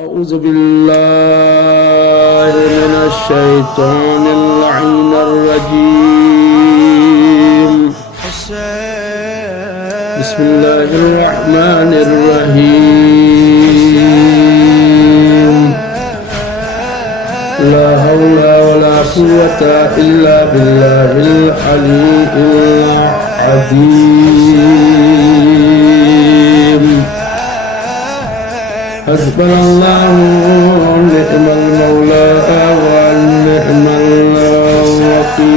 أعوذ بالله من الشيطان اللعين الرجيم. بسم الله الرحمن الرحيم. لا حول ولا قوة إلا بالله العلي العظيم. حسبنا الله ونعم المولى ونعم الوكيل.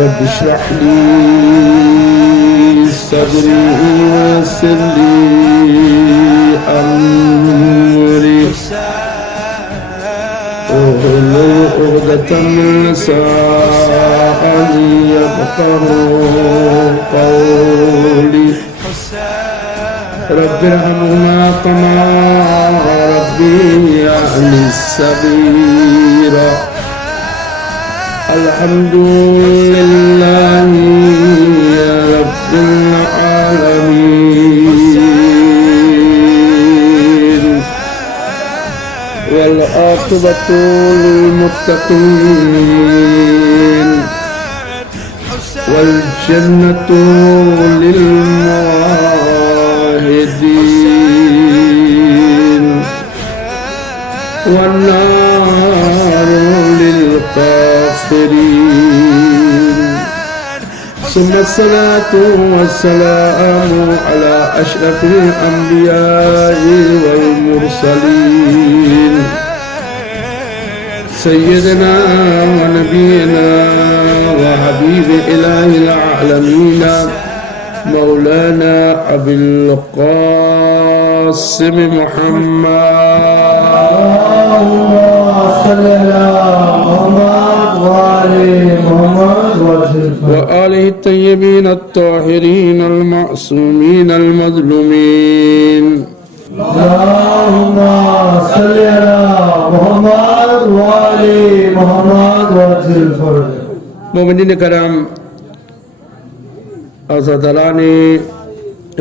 رب اشرح لي صدري ويسر لي أمري واحلل عقدة من لساني يفقهوا قولي. رب ارحمهما كما ربياني صغيرا. الحمد لله يا رب العالمين والعاقبة للمتقين والجنة للموحدين والنار للكافرين. ثم الصلاة والسلام على أشرف الأنبياء والمرسلين سيدنا ونبينا وحبيب إله العالمين مولانا أبي القاسم محمد. اللهم صل على محمد وعلى محمد وآله الطيبين الطاهرين المعصومين المظلومين. اللهم صل على محمد وعلى محمد مومنین کرام، আজাদালানি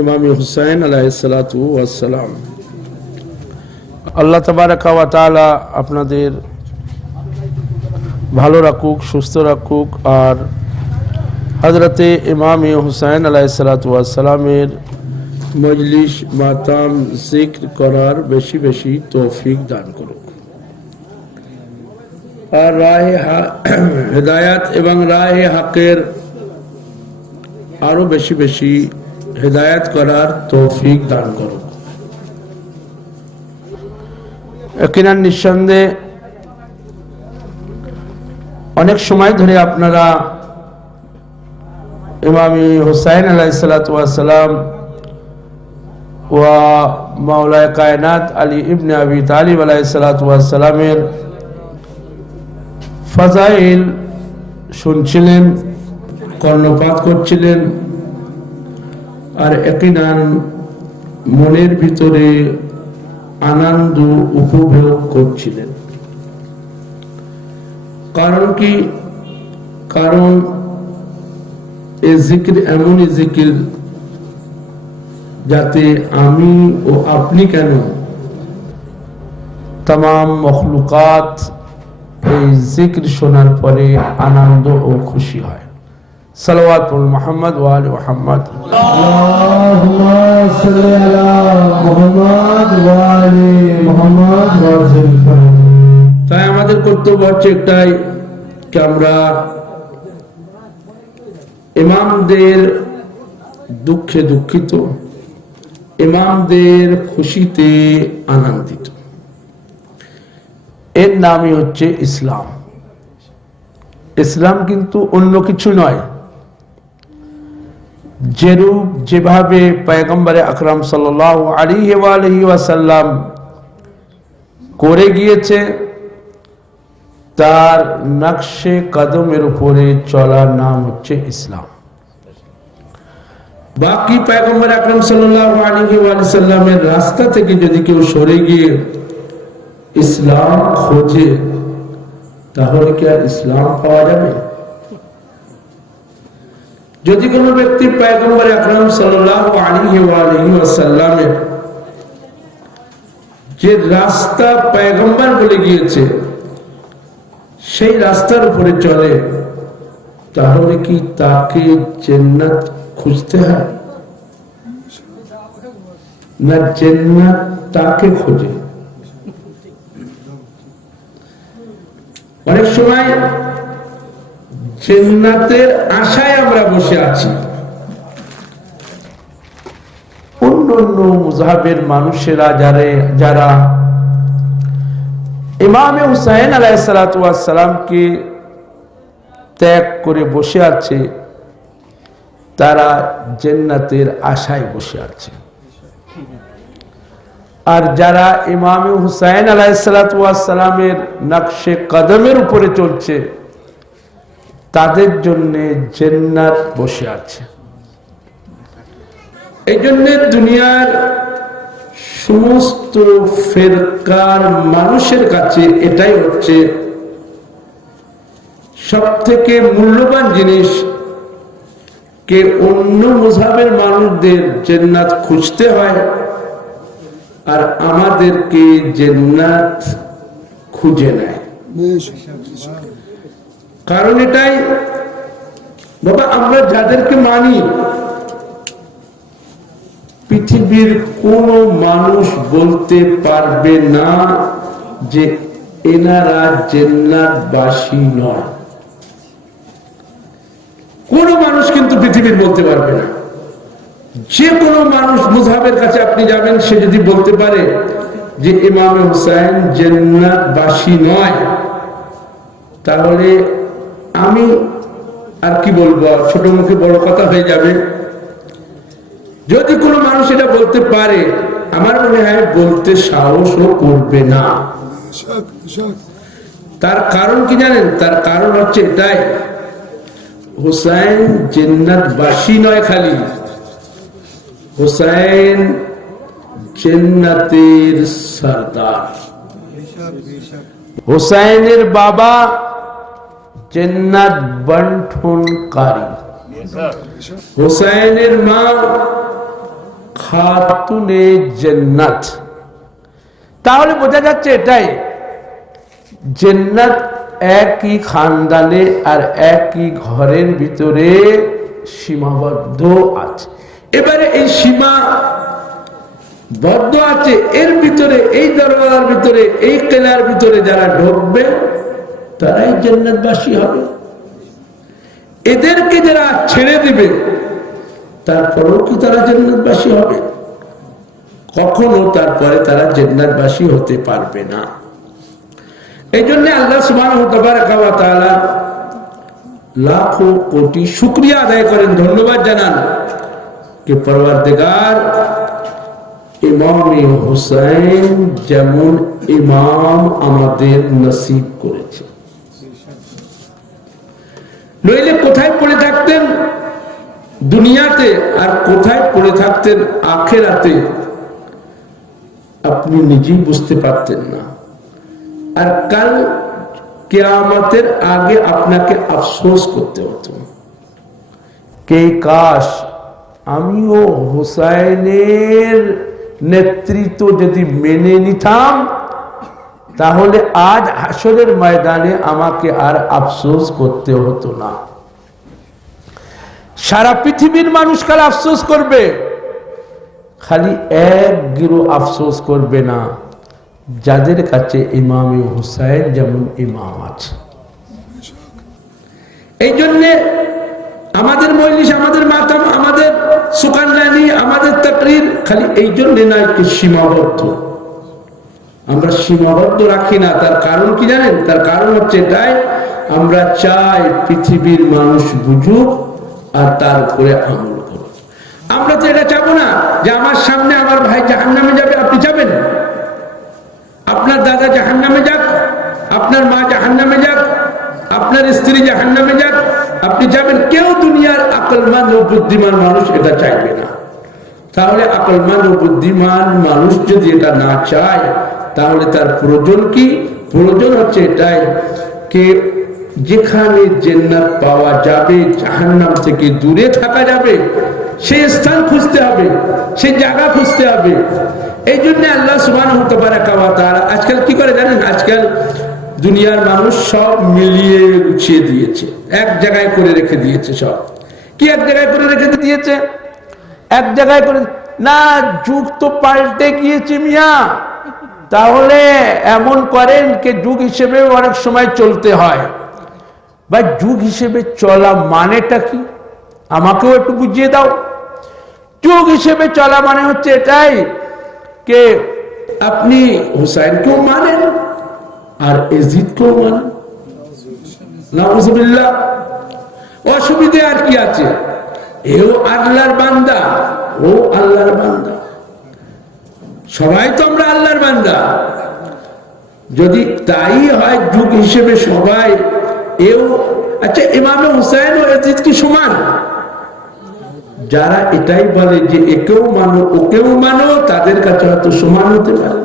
ইমাম হুসাইন আলাইহিসসালাতু ওয়াসসালাম, আল্লাহ তাবারাকা ওয়া তাআলা আপনাদের ভালো রাখুক, সুস্থ রাখুক, আর হযরতে ইমাম হুসাইন আলাইহিসসালাতু ওয়াসসালামের মজলিস মাতাম জিক্র করার বেশি বেশি তৌফিক দান করুক, আর রাহে হেদায়াত এবং রাহে হকের আরো বেশি বেশি হেদায়াত করার তৌফিক দান করুক। ইয়াকিনান নিঃসন্দেহে অনেক সময় ধরে আপনারা ইমাম হুসাইন আলাইহিসসালাতু ওয়াসসালাম ওয়া মাওলায়ে কায়নাত আলী ইবনে আবি তালিব আলাইহিসসালাতু ওয়াসসালামের ফাজাইল শুনছিলেন, কর্ণপাত করছিলেন, আর ইয়াকিনান মনের ভিতরে আনন্দ উপভোগ করছিলেন। কারণ কি? কারণ এই জিকির এমনই জিকির যাতে আমি ও আপনি কেন, তামাম মখলুকাত এই জিকির শোনার পরে আনন্দ ও খুশি হয়। সালাওয়াতুল মুহাম্মদ ওয়া আলি মুহাম্মদ। اللهم صل على محمد وعلى محمد তাই আমাদের কর্তব্য হচ্ছে একটাই, কি আমরা ইমামদের দুঃখে দুঃখিত, ইমামদের খুশিতে আনন্দিত। এর নামই হচ্ছে ইসলাম। ইসলাম কিন্তু অন্য কিছু নয়। যেরূপ যেভাবে পয়গম্বরে আকরাম সাল্লাল্লাহু আলাইহি ওয়া আলিহি ওয়াসাল্লাম করে গিয়েছে, তার নকশে কদমের উপরে চলার নাম হচ্ছে ইসলাম। বাকি পয়গম্বর আকরাম সাল্লাল্লাহু আলাইহি ওয়া সাল্লামের রাস্তা থেকে যদি কেউ সরে গিয়ে ইসলাম খোঁজে, তাহলে কি আর ইসলাম পাওয়া যাবে? যদি কোনো ব্যক্তি পয়গম্বর আকরাম সাল্লাল্লাহু আলাইহি ওয়া আলিহি ওয়াসাল্লামের যে রাস্তা পয়গম্বর বলে গিয়েছে সেই রাস্তার উপরে চলে, তাহলে কি তাকে জান্নাত খুঁজতে হয় না জান্নাত তাকে খোঁজে? অনেক সময় জান্নাতের আশায় আমরা বসে আছি, অন্য অন্য মুযহাবের মানুষেরা যারা ইমামে হুসাইন আলাইহিস সালাতু ওয়াস সালামকে ত্যাগ করে বসে আছে, তারা জান্নাতের আশায় বসে আছে। আর যারা ইমামে হুসাইন আলাইহিস সালাতু ওয়াস সালামের নকশে কদমের উপরে চলছে, তাদের জন্য জান্নাত বসে আছে। এই জন্য দুনিয়ার সমস্ত ফিরকার মানুষের কাছে এটাই হচ্ছে সবথেকে মূল্যবান জিনিস, কে অন্য মুযহাবের মানুষদের জান্নাত খুঁজতে হয় আর আমাদেরকে জান্নাত খুঁজে নেয়। কারণ এটাই বাবা, আমরা যাদেরকে মানি পৃথিবীর কোন মানুষ বলতে পারবে না যে এনারা জান্নাতবাসী নয়। কোন মানুষ কিন্তু পৃথিবীর বলতে পারবে না। যে কোনো মানুষ মুযহাবের কাছে আপনি যাবেন, সে যদি বলতে পারে যে ইমামে হুসাইন জান্নাতবাসী নয়, তাহলে আমি আর কি বলবো, ছোট মুখে বড় কথা হয়ে যাবে। যদি কোনো মানুষ এটা বলতে পারে, আমার মনে হয় বলতে সাহসও করবে না। তার কারণ কি জানেন? তার কারণ হচ্ছে এটাই, হুসাইন জান্নাতবাসী নয়, খালি হুসাইন জান্নাতের সরদার। হুসাইনের বাবা জান্নাত বন্টনকারী, হুসাইনের মা খাতুনে জান্নাত। তাহলে বোঝা যাচ্ছে এটাই, জান্নাত একই খানদানে আর একই ঘরের ভিতরে সীমাবদ্ধ আছে। এবারে এই সীমা বদ্ধ আছে, এর ভিতরে এই দরওয়াজার ভিতরে এই কেলার ভিতরে যারা ঢুকবে তারাই জান্নাতবাসী হবে। এদেরকে যারা ছেড়ে দিবে তারপরেও কি তারা জান্নাতবাসী হবে? কখনো তারপরে তারা জান্নাতবাসী হতে পারবে না। এই জন্য আল্লাহ সুবহানাহু ওয়া তাআলা লাখো কোটি শুকরিয়া আদায় করেন, ধন্যবাদ জানান যে পরওয়ারদিগার ইমামে হুসাইন যেমন ইমাম আমাদের নসিব করেছে। নইলে কোথায় পড়ে থাকতেন দুনিয়াতে আর কোথায় পড়ে থাকতেন আখিরাতে, আপনি নিজেই বুঝতে পারতেন না। আর কাল কিয়ামতের আগে আপনাকে আফসোস করতে হতো, কে কাশ আমিও হুসাইনের নেতৃত্ব যদি মেনে নিতাম, তাহলে আজ হাসরের ময়দানে আমাকে আর আফসোস করতে হতো না। সারা পৃথিবীর মানুষ কাল আফসোস করবে, খালি এক গিরো আফসোস করবে না, যাদের কাছে ইমামে হুসাইন যেমন ইমাম আছে। এই জন্যে আমাদের মজলিস, আমাদের মাতাম, আমাদের সুকানদানি, আমাদের তাকরীর খালি এই জন্যে নয় কি সীমাবদ্ধ। আমরা সীমাবদ্ধ রাখি না। তার কারণ কি জানেন? তার কারণ হচ্ছে এটাই, আমরা চাই পৃথিবীর মানুষ বুঝুক আর তার উপরে আমল করুক। আমরা তো এটা চাবো না যে আমার সামনে আমার ভাই জাহান্নামে যাবে, আপনি যাবেন? আপনার দাদা জাহান্নামে যাক, আপনার মা জাহান্নামে যাক, আপনার স্ত্রী জাহান্নামে যাক, আপনি যাবেন? কেউ দুনিয়ার আকলমান ও বুদ্ধিমান মানুষ এটা চাইবে না। তাহলে আকলমান ও বুদ্ধিমান মানুষ যদি এটা না চায়, তাহলে তার প্রয়োজন কি? প্রয়োজন হচ্ছে এটাই, কে যেখানে জান্নাত পাওয়া যাবে, জাহান্নাম থেকে দূরে থাকা যাবে, সেই স্থান খুঁজতে হবে, সেই জায়গা খুঁজতে হবে। এই জন্য আল্লাহ সুবহানাহু ওয়া তাআলা আজকাল কি করে জানেন? আজকাল দুনিয়ার মানুষ সব মিলিয়ে গুছিয়ে দিয়েছে, এক জায়গায় করে রেখে দিয়েছে। সব কি এক জায়গায় করে রেখে দিয়েছে? এক জায়গায় করে না, যুগ তো পাল্টে গিয়েছে মিয়া। তাহলে এমন করেন যে যুগ হিসেবে অনেক সময় চলতে হয়। বা যুগ হিসেবে চলা মানেটা কি আমাকেও একটু বুঝিয়ে দাও। যুগ হিসেবে চলা মানে হচ্ছে এটাই যে আপনি হুসাইনকেও মানেন আর এজিদকেও মানেন, নাউজুবিল্লাহ। অসুবিধে আর কি আছে? এও আল্লাহর বান্দা, ও আল্লাহর বান্দা, সবাই তো আমরা আল্লাহর বান্দা। যদি তাই হয় যুগ হিসেবে সবাই, এও আচ্ছা ইমামে হুসাইন ও এজিদ কি সমান? যারা এটাই বলে যে একেও মানো ওকেও মানো, তাদের কাছে হয়তো সমান হতে পারে,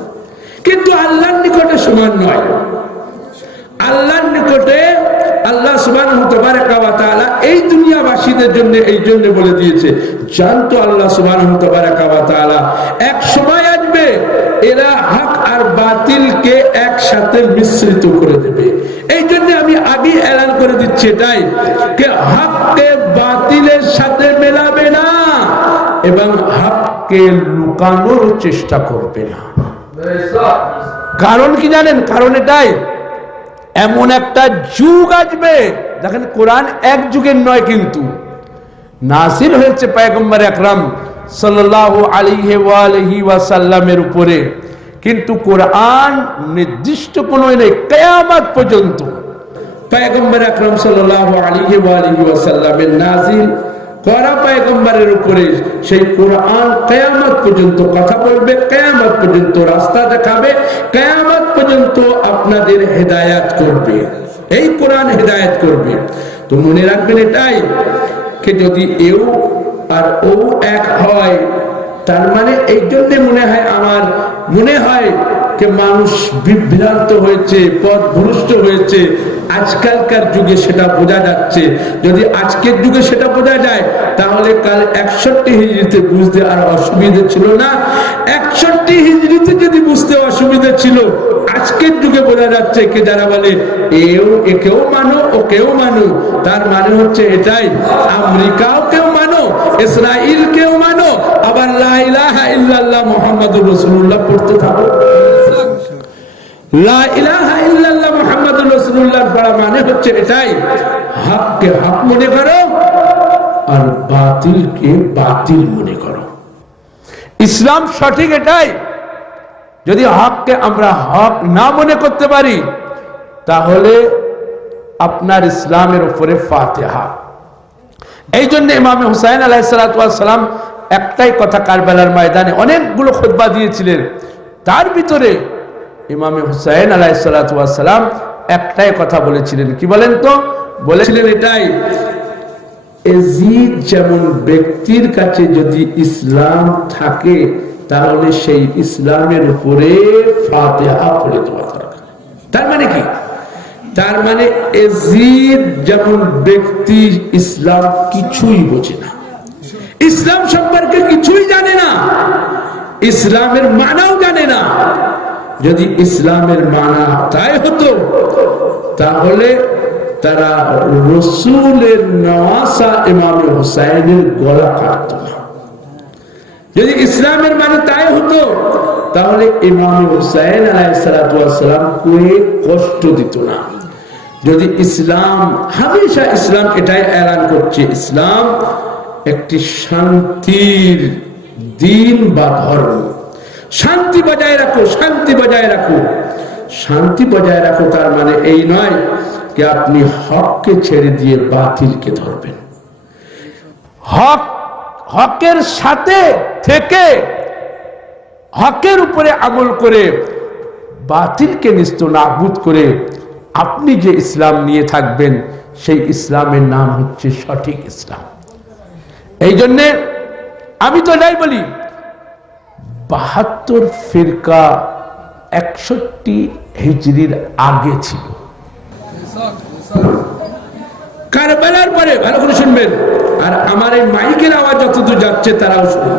কিন্তু আল্লাহর নিকটে সমান নয়। আল্লাহর নিকটে আল্লাহ সুবহানাহু ওয়া তাআলা এই দুনিয়াবাসীদের জন্য এই জন্য বলে দিয়েছে, জানতো আল্লাহ সুবহানাহু ওয়া তাআলা এক সময় আসবে এরা হক আর বাতিলকে একসাথে মিশ্রিত করে দেবে। এই জন্য আমি আগে এলান করে দিচ্ছি এটাই যে হককে বাতিলের সাথে মেলাবে না এবং হককে লুকানোর চেষ্টা করবে না। কারণ কি জানেন? কারণ এটাই, এমন একটা যুগ আসবে, দেখেন কোরআন এক যুগের নয়, কিন্তু নাযিল হয়েছে পয়গম্বর আকরাম সাল্লাল্লাহু আলাইহি ওয়া আলিহি ওয়াসাল্লামের উপরে, কিন্তু কোরআন নির্দিষ্ট কোনো নেই কিয়ামত পর্যন্ত। পয়গম্বর আকরাম সাল্লাল্লাহু আলাইহি ওয়া আলিহি ওয়াসাল্লামের নাযিল করা পয়গম্বরের উপরে সেই কোরআন কিয়ামত পর্যন্ত কথা বলবে, কিয়ামত পর্যন্ত রাস্তা দেখাবে, কিয়ামত পর্যন্ত আপনাদের হেদায়েত করবে। এই কোরআন হেদায়েত করবে। তো মনে রাখবেন এটাই যে যদি এও আর ও এক হয়, তার মানে এই জন্য আমার মনে হয় যে মানুষ বিভ্রান্ত হয়েছে, পথভ্রষ্ট হয়েছে। আজকালকার যুগে সেটা বোঝা যাচ্ছে। যদি আজকের যুগে সেটা বোঝা যায়, তাহলে কাল 61 হিজরিতে বুঝতে আর অসুবিধা ছিল না। 61 হিজরিতে যদি বুঝতে অসুবিধা ছিল, আজকের যুগে বোঝা যাচ্ছে যে যারা বলে একেও মানো ওকেও মানো, তার মানে হচ্ছে এটাই, আমেরিকাও কেউ মানো, ইসরাইল কেউ মানো, আবার লা ইলাহা ইল্লাল্লাহ মুহাম্মাদুর রাসূলুল্লাহ পড়তে থাকো। লা ইলাহা ইল্লাল্লাহ মুহাম্মাদুর রাসূলুল্লাহ পড়া মানে হচ্ছে এটাই, হককে হক মনে করো আর বাতিলকে বাতিল মনে করো। ইসলাম সঠিক এটাই। যদি হককে আমরা হক না মনে করতে পারি, তাহলে আপনার ইসলামের উপরে ফাতিহা। এই জন্য ইমামে হুসাইন আলাইহিস সালাতু ওয়াস সালাম একটাই কথা কারবালার ময়দানে অনেকগুলো খুতবা দিয়েছিলেন, তার ভিতরে ইমামে হুসাইন আলাইহিস সালাতু ওয়াস সালাম একটাই কথা বলেছিলেন। কি বলেন তো? বলেছিলেন এটাই, এজিদ যেমন ব্যক্তির কাছে যদি ইসলাম থাকে, তাহলে সেই ইসলামের উপরে ফাতিহা পড়ে দেওয়া দরকার। তার মানে কি? তার মানে এজিদ যেমন ব্যক্তি ইসলাম কিছুই বোঝে না, ইসলাম সম্পর্কে কিছুই জানে না, ইসলামের মানাও জানে না। যদি ইসলামের মানা তাই হতো, তাহলে তারা রসুলের নওয়াসা ইমামে হুসাইনের গলা কাটত না। যদি ইসলামের মানে তাই হতো, তাহলে ইমামে হুসাইন আলাইহিস সালাতু ওয়াস সালাম কোয়ে কষ্ট দিত না। যদি ইসলাম, হামেশা ইসলাম এটাই এলান করছে, ইসলাম একটি শান্তির দিন বা ধর্ম। শান্তি বজায় রাখো, শান্তি বজায় রাখো, শান্তি বজায় রাখো। তার মানে এই নয় যে আপনি হককে ছেড়ে দিয়ে বাতিলকে ধরবেন। হকের সাথে থেকে হকের উপরে আমল করে বাতিলকে নিস্তানাবুদ করে আপনি যে ইসলাম নিয়ে থাকবেন, সেই ইসলামের নাম হচ্ছে সঠিক ইসলাম। এই জন্যে আমি তো এটাই বলি, 72 ফিরকা 61 হিজরির আগে ছিল। কারবালার পরে, ভালো করে শুনবেন, আর আমার এই মাইকের আওয়াজ যতদূর যাচ্ছে তারাও শুনুন,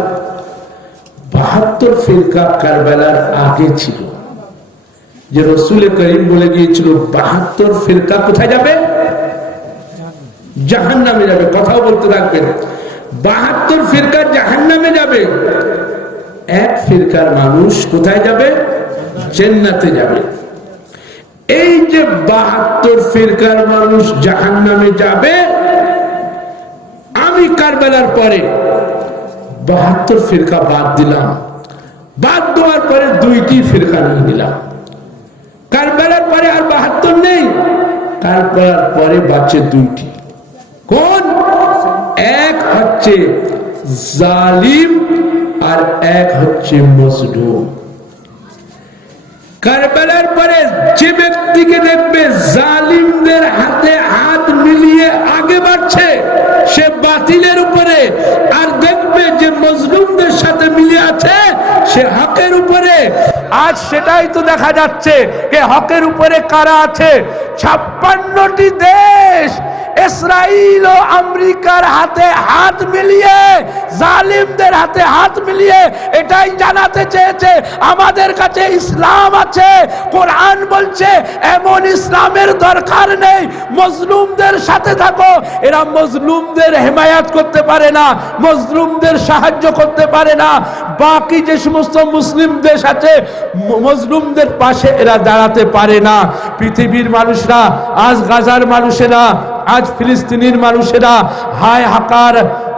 72 ফিরকা কারবালার আগে ছিল। যে রসুল করিম বলে গিয়েছিল 72 ফিরকা কোথায় যাবে? জাহান্নামে যাবে। কথাও বলতে থাকবেন, 72 ফিরকা জাহান্নামে যাবে, এক ফিরকার মানুষ কোথায় যাবে? জান্নাতে যাবে। এই যে 72 ফিরকার মানুষ জাহান্নামে যাবে, আমি কারবালার পরে 72 ফিরকা বাদ দিলাম, বাদ দেওয়ার পরে 2টি ফিরকা নিয়ে নিলাম। কারবালার পরে আর 72 নেই, কারবালার পরে বাঁচে 2টি। কোন? এক হচ্ছে জালিম আর এক হচ্ছে মজলুম। কারবালার পরে যে ব্যক্তিকে দেখবে জালিমদের হাতে হাত মিলিয়ে আগে বাড়ছে, সে বাতিলের উপরে, আর দেখবে যে মজলুমদের সাথে মিলে আছে, সে হকের উপরে। আজ সেটাই তো দেখা যাচ্ছে যে হকের উপরে কারা আছে। 56টি দেশ ইসরায়েল ও আমেরিকার হাতে হাত মিলিয়ে, জালিমদের হাতে হাত মিলিয়ে এটাই জানাতে চেয়েছে আমাদের কাছে ইসলাম আছে। কোরআন বলছে এমন ইসলামের দরকার নেই, মজলুমদের সাথে থাকো। এরা মজলুমদের হেমায়াত করতে পারে না, মজলুমদের সাহায্য করতে পারে না। বাকি যে সমস্ত মুসলিম দেশ আছে, মজলুমদের পাশে এরা দাঁড়াতে পারে না। পৃথিবীর মানুষরা, আজ গাজার মানুষেরা, আজ ফিলিস্তিনের মানুষেরা হায় হাকার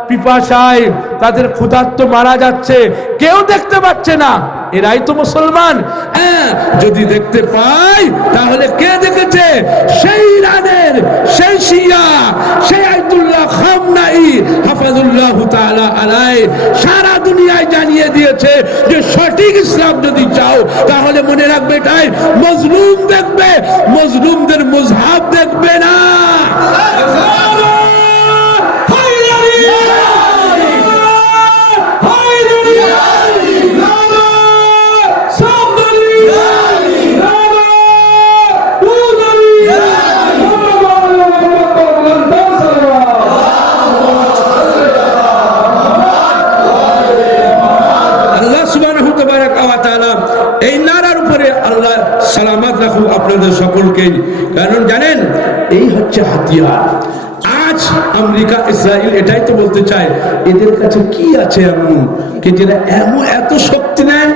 পিপাসায় তাদের ক্ষুধার্ত মারা যাচ্ছে, কেউ দেখতে পাচ্ছে না। এরাই তো মুসলমান। হ্যাঁ, যদি দেখতে পাই তাহলে কে দেখেছে? সেই ইরানের সেই শিয়া, সেই আয়াতুল্লাহ খামনাই হাফাজুল্লাহ তাআলা আলাইহি সারা দুনিয়ায় জানিয়ে দিয়েছে যে সঠিক ইসলাম যদি চাও তাহলে মনে রাখবে এটাই মজলুম দেখবে, মজলুমদের মুজহাব দেখবে না। এই নারার উপরে আল্লাহ সালামত রাখুন আপনাদের সকলকে। কারণ জানেন, এই হচ্ছে হাতিয়ার। আজ আমেরিকা ইসরায়েল এটাই তো বলতে চায়, এদের কাছে কি আছে এমন কি যেটা এত শক্তি নেয়,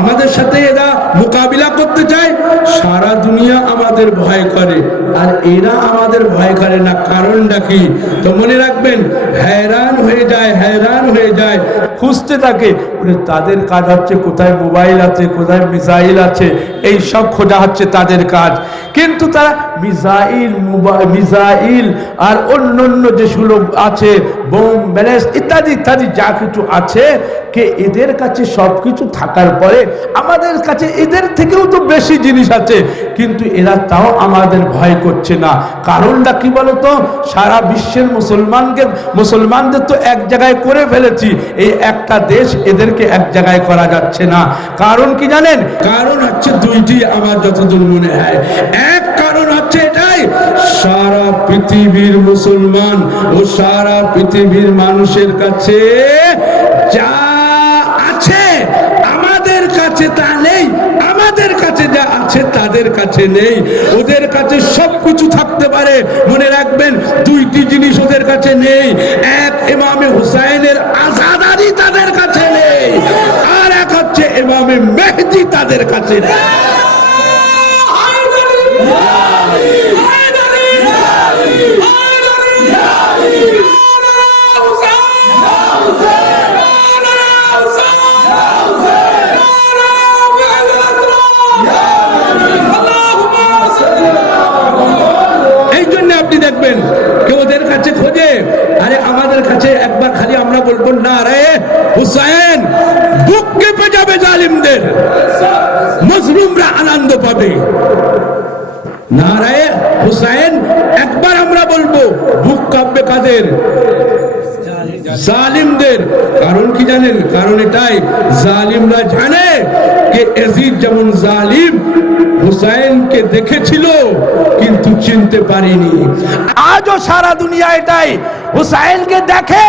আমাদের সাথে এরা মোকাবিলা করতে চায়। সারা দুনিয়া আমাদের ভয় করে আর এরা আমাদের ভয় করে না। কারণটা কি? তো মনে রাখবেন, हैरान হয়ে যায়, খুঁজতে থাকে। তাদের কাজ হচ্ছে কোথায় মোবাইল আছে, কোথায় মিসাইল আছে, এই সব খোঁজা হচ্ছে তাদের কাজ। কিন্তু তারা মিসাইল আর অন্য যেগুলো আছে, বোম ব্যালেস্ট ইত্যাদি ইত্যাদি যা কিছু আছে, কে এদের কাছে সবকিছু থাকার পরে আমাদের কাছে এদের থেকেও তো বেশি জিনিস আছে, কিন্তু এরা তাও আমাদের ভয় করছে না। কারণটা কি বলতো? সারা বিশ্বের মুসলমানদের তো এক জায়গায় করে ফেলেছি, এই একটা দেশ এদেরকে এক জায়গায় করা যাচ্ছে না। কারণ কি জানেন? কারণ হচ্ছে 2টি আমার যতদূর মনে হয়। এক কারণ হচ্ছে এটাই, সারা পৃথিবীর মুসলমান ও সারা পৃথিবীর মানুষের কাছে যা আছে আমাদের কাছে তা নেই, আমাদের কাছে যা আছে তাদের কাছে নেই। ওদের কাছে সবকিছু থাকতে পারে, মনে রাখবেন 2টি জিনিস ওদের কাছে নেই। এক, ইমামে হুসাইনের আজাদারি তাদের কাছে নেই, আর এক হচ্ছে ইমামে মেহদি তাদের কাছে নেই। দেখবেন কেউ ওদের কাছে খোঁজে, আরে আমাদের কাছে একবার খালি আমরা বলবো না রে হুসাইন, বুক কেঁপে যাবে জালিমদের, মজলুমরা আনন্দ পাবে। না রে হুসাইন একবার আমরা বলবো, বুক কাঁপবে কাদের? জালিমদের। কারণ কি জানেন? কারণ এটাই, জালিমরা জানে যে ইয়াজিদ যেমন জালিম, হুসাইনকে দেখেছিল কিন্তু চিনতে পারেনি। আজও সারা দুনিয়া এটাই, হুসাইনকে দেখে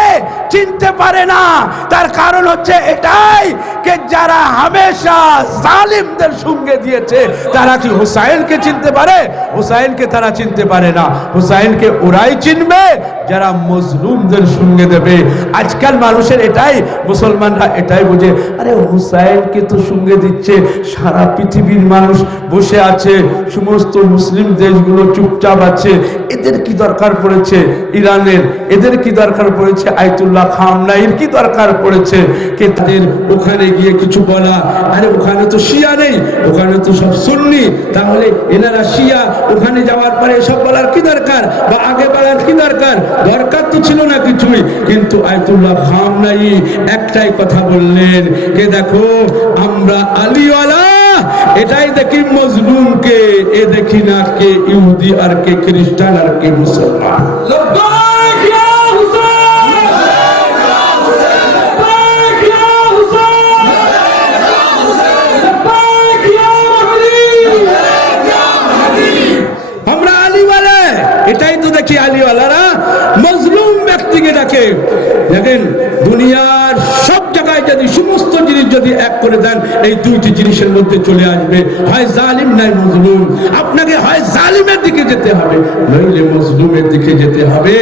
চিনতে পারে না। তার কারণ হচ্ছে এটাই যে যারা হামেশা জালিমদের সঙ্গে দিয়েছে তারা কি হুসাইনকে চিনতে পারে? হুসাইনকে তারা চিনতে পারে না। হুসাইনকে ওরাই চিনবে যারা মজলুমদের সঙ্গে দেবে। আজকাল মানুষের এটাই, মুসলমানরা এটাই বুঝে, আরে হুসাইনকে তো সঙ্গে দিচ্ছে, সারা পৃথিবীর মানুষ বসে আছে, সমস্ত মুসলিম দেশগুলো চুপচাপ আছে, এদের কি দরকার পড়েছে ইরানের, এদের কি দরকার পড়েছে আয়াতুল্লাহ খামনাইর কি দরকার পড়েছে কে তাদের ওখানে গিয়ে কিছু বলা? আরে ওখানে তো শিয়া নেই, ওখানে তো সব সুন্নি, তাহলে এনারা শিয়া, ওখানে যাওয়ার পরে সব বলার কি দরকার, বা আগে বলার কি দরকার? দরকার তো ছিল না কিছুই। কিন্তু আয়াতুল্লাহ খামনাই একটাই কথা বললেন, কে দেখো আমরা আলীওয়ালা, এটাই দেখি মজলুমকে, এ দেখি না কে ইহুদি আর কে খ্রিস্টান আর কে মুসলমান। আমরা আলীওয়ালা, এটাই তো দেখি আলীওয়ালারা মজলুম ব্যক্তিকে ডাকে। দেখেন দুনিয়ার সব জায়গায় যদি সমস্ত জিনিস যদি এক করে দেন, এই দুইটি জিনিসের মধ্যে চলে আসবে, হয় জালিম নাই মজলুম। আপনাকে হয় জালিমের দিকে যেতে হবে, নইলে মজলুমের দিকে যেতে হবে।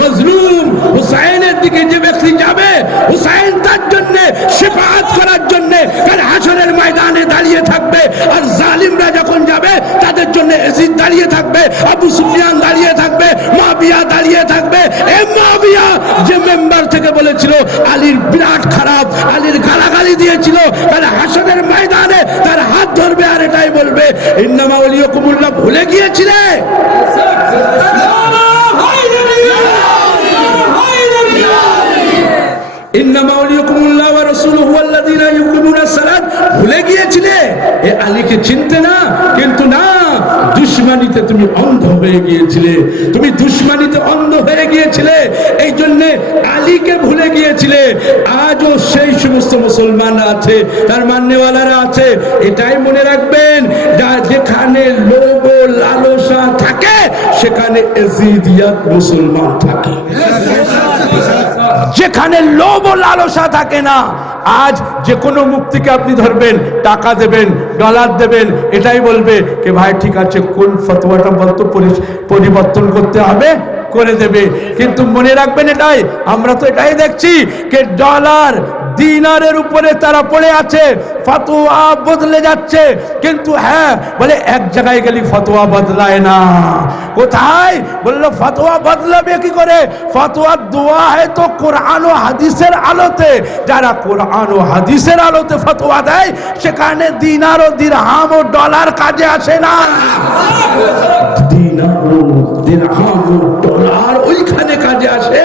মজলুম হুসাইনের দিকে যে ব্যক্তি যাবে, হুসাইন তার জন্য শিফাআত করার জন্য কাল হাশরের ময়দানে দাঁড়িয়ে থাকবে। আর জালিমরা যখন যাবে তাদের জন্য ইয়াজিদ দাঁড়িয়ে থাকবে, আবু সুফিয়ান দাঁড়িয়ে থাকবে, মুআবিয়া দাঁড়িয়ে থাকবে। এই মুআবিয়া যে মেম্বার থেকে বলেছিল আলীর বিরাট খারাপ, আলীর গালাগালি দিয়েছিল, তাহলে হাশরের ময়দানে তার হাত ধরবে আর এটাই বলবে ইন্নামা ওয়ালিয়াকুমুল্লাহ। ভুলে গিয়েছিলে? ইন্নামা ওয়ালিয়াকুমুল্লাহ ওয়া রাসূলুহু ওয়াল্লাযীনা ইউকিমুনাস সালাত। ভুলে গিয়েছিলে? এ আলীকে চিনতে না? কিন্তু না, দুশমনিতে তুমি অন্ধ হয়ে গিয়েছিলে, তুমি দুশমনিতে অন্ধ হয়ে গিয়েছিলে, এই জন্য আলীকে ভুলে গিয়েছিলে। আজও সেই সমস্ত মুসলমান আছে, তার মাননেওয়ালারা আছে, এটাই মনে রাখবেন, যেখানে লোভ ও লালসা থাকে সেখানে এজিদিয়াত মুসলমান থাকে। যেখানে লোভ ও লালসা থাকে না, আজ যে কোনো মুক্তিকে আপনি ধরবেন, টাকা দেবেন, ডলার দেবেন, এটাই বলবে যে ভাই ঠিক আছে, কোন ফতোয়াটা বলতো পরিবর্তন করতে হবে, করে দেবে। কিন্তু মনে রাখবেন এটাই, আমরা তো এটাই দেখছি যে ডলার দিনারের উপরে তারা পড়ে আছে, ফতোয়া বদলে যাচ্ছে। কিন্তু হ্যাঁ বলে এক জায়গায় গেলে ফতোয়া বদলায় না। কোথায়? বললো ফতোয়া বদলাবে কি করে? ফতোয়া দোয়া হয় তো কোরআন ও হাদিসের আলোতে। যারা কোরআন ও হাদিসের আলোতে ফতোয়া দেয় সেখানে দিনার ও দিরহাম ও ডলার কাজে আসে না। দিনার ও দিরহাম ও ডলার ওইখানে কাজে আসে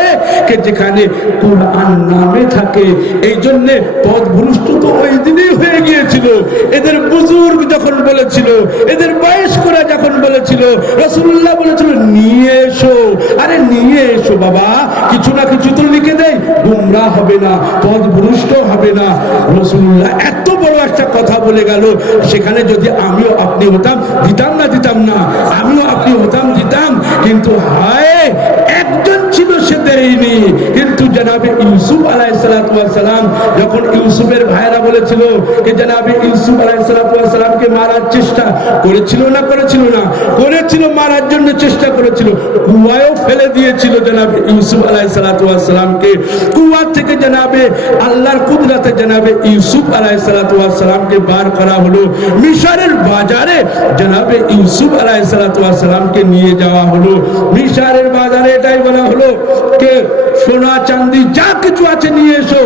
কে যেখানে কোরআন নামে থাকে। এই জন্যে পথভ্রষ্ট তো ওই দিনেই হয়ে গিয়েছিল। এদের বুজুর্গ যখন বলেছিল, এদের বয়স্করা যখন বলেছিল, রাসূলুল্লাহ বলেছিল নিয়ে এসো, আরে নিয়ে এসো বাবা, কিছু না কিছু তো লিখে দেয়, গুমরাহ হবে না, পথভ্রষ্ট হবে না। রাসূলুল্লাহ এত বড় একটা কথা বলে গেল, সেখানে যদি আমিও আপনি হতাম, দিতাম না? দিতাম না? আমিও আপনি হতাম, দিতাম। কিন্তু হায়, একজন ছিল সে দেয়নি। কিন্তু জনাবে ইউসুফ আলাইহিস সালাম, যখন ইউসুফের ভাইরা বলেছিল যে জনাবে ইউসুফ আলাইহিস সালামকে মারার চেষ্টা করেছিল না? করেছিল না? করেছিল, মারার জন্য চেষ্টা করেছিল, কুয়ায়ও ফেলে দিয়েছিল জনাবে ইউসুফ আলাইহিস সালামকে। কুয়া থেকে জনাবে আল্লাহর কুদরতে জনাবে ইউসুফ আলাইহিস সালামকে বার করা হলো। মিশরের বাজারে জনাবে ইউসুফ আলাইহিস সালামকে নিয়ে যাওয়া হলো। মিশরের বাজারে এটাই বলা হলো কে সোনা চাঁদি যা কিছু আছে নিয়ে এসো,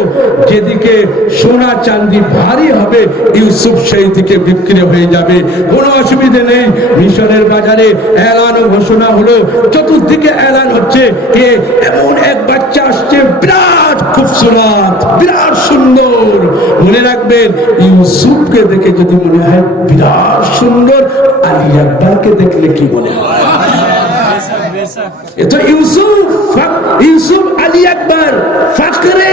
যেদিকে সোনা চাঁদি ভারী হবে ইউসুফ সেই দিকে বিক্রি হয়ে যাবে, কোনো অসুবিধে নেই। মিশরের বাজারে এলান ও ঘোষণা হলো, চতুর্দিকে এলান হচ্ছে যে এমন এক বাচ্চা আসছে, বিরাট খুবসুরত, বিরাট সুন্দর। মনে রাখবেন, ইউসুফকে দেখে যদি মনে হয় বিরাট সুন্দর, আলী আকবরকে দেখলে কি মনে হয়? এ তো ইউসুফ আলী আকবর, ফাকরে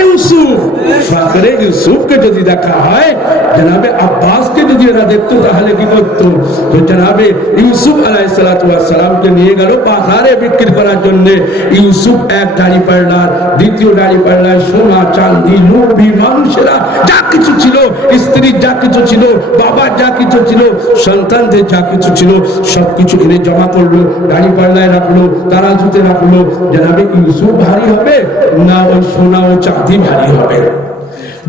ইউসুফকে যদি দেখা হয়, জনাবে আব্বাসকে যদি এরা দেখতো তাহলে কি করতো? তো জনাবে ইউসুফ আলাইহিস সালাতু ওয়াস সালামকে নিয়ে গেল বাজারে বিক্রি করার জন্য। ইউসুফ এক দাড়ি পাল্লার, দ্বিতীয় দাড়ি পাল্লায় সোনা চাঁদি লোভী মানুষেরা যা কিছু ছিল, স্ত্রীর যা কিছু ছিল, বাবার যা কিছু ছিল, সন্তানদের যা কিছু ছিল, সবকিছু এনে জমা করলো, দাড়ি পাল্লায় রাখলো, তারাজুতে রাখলো। জনাবে ইউসুফ ভারী হবে না ওই সোনা ও চাঁদি ভারী হবে?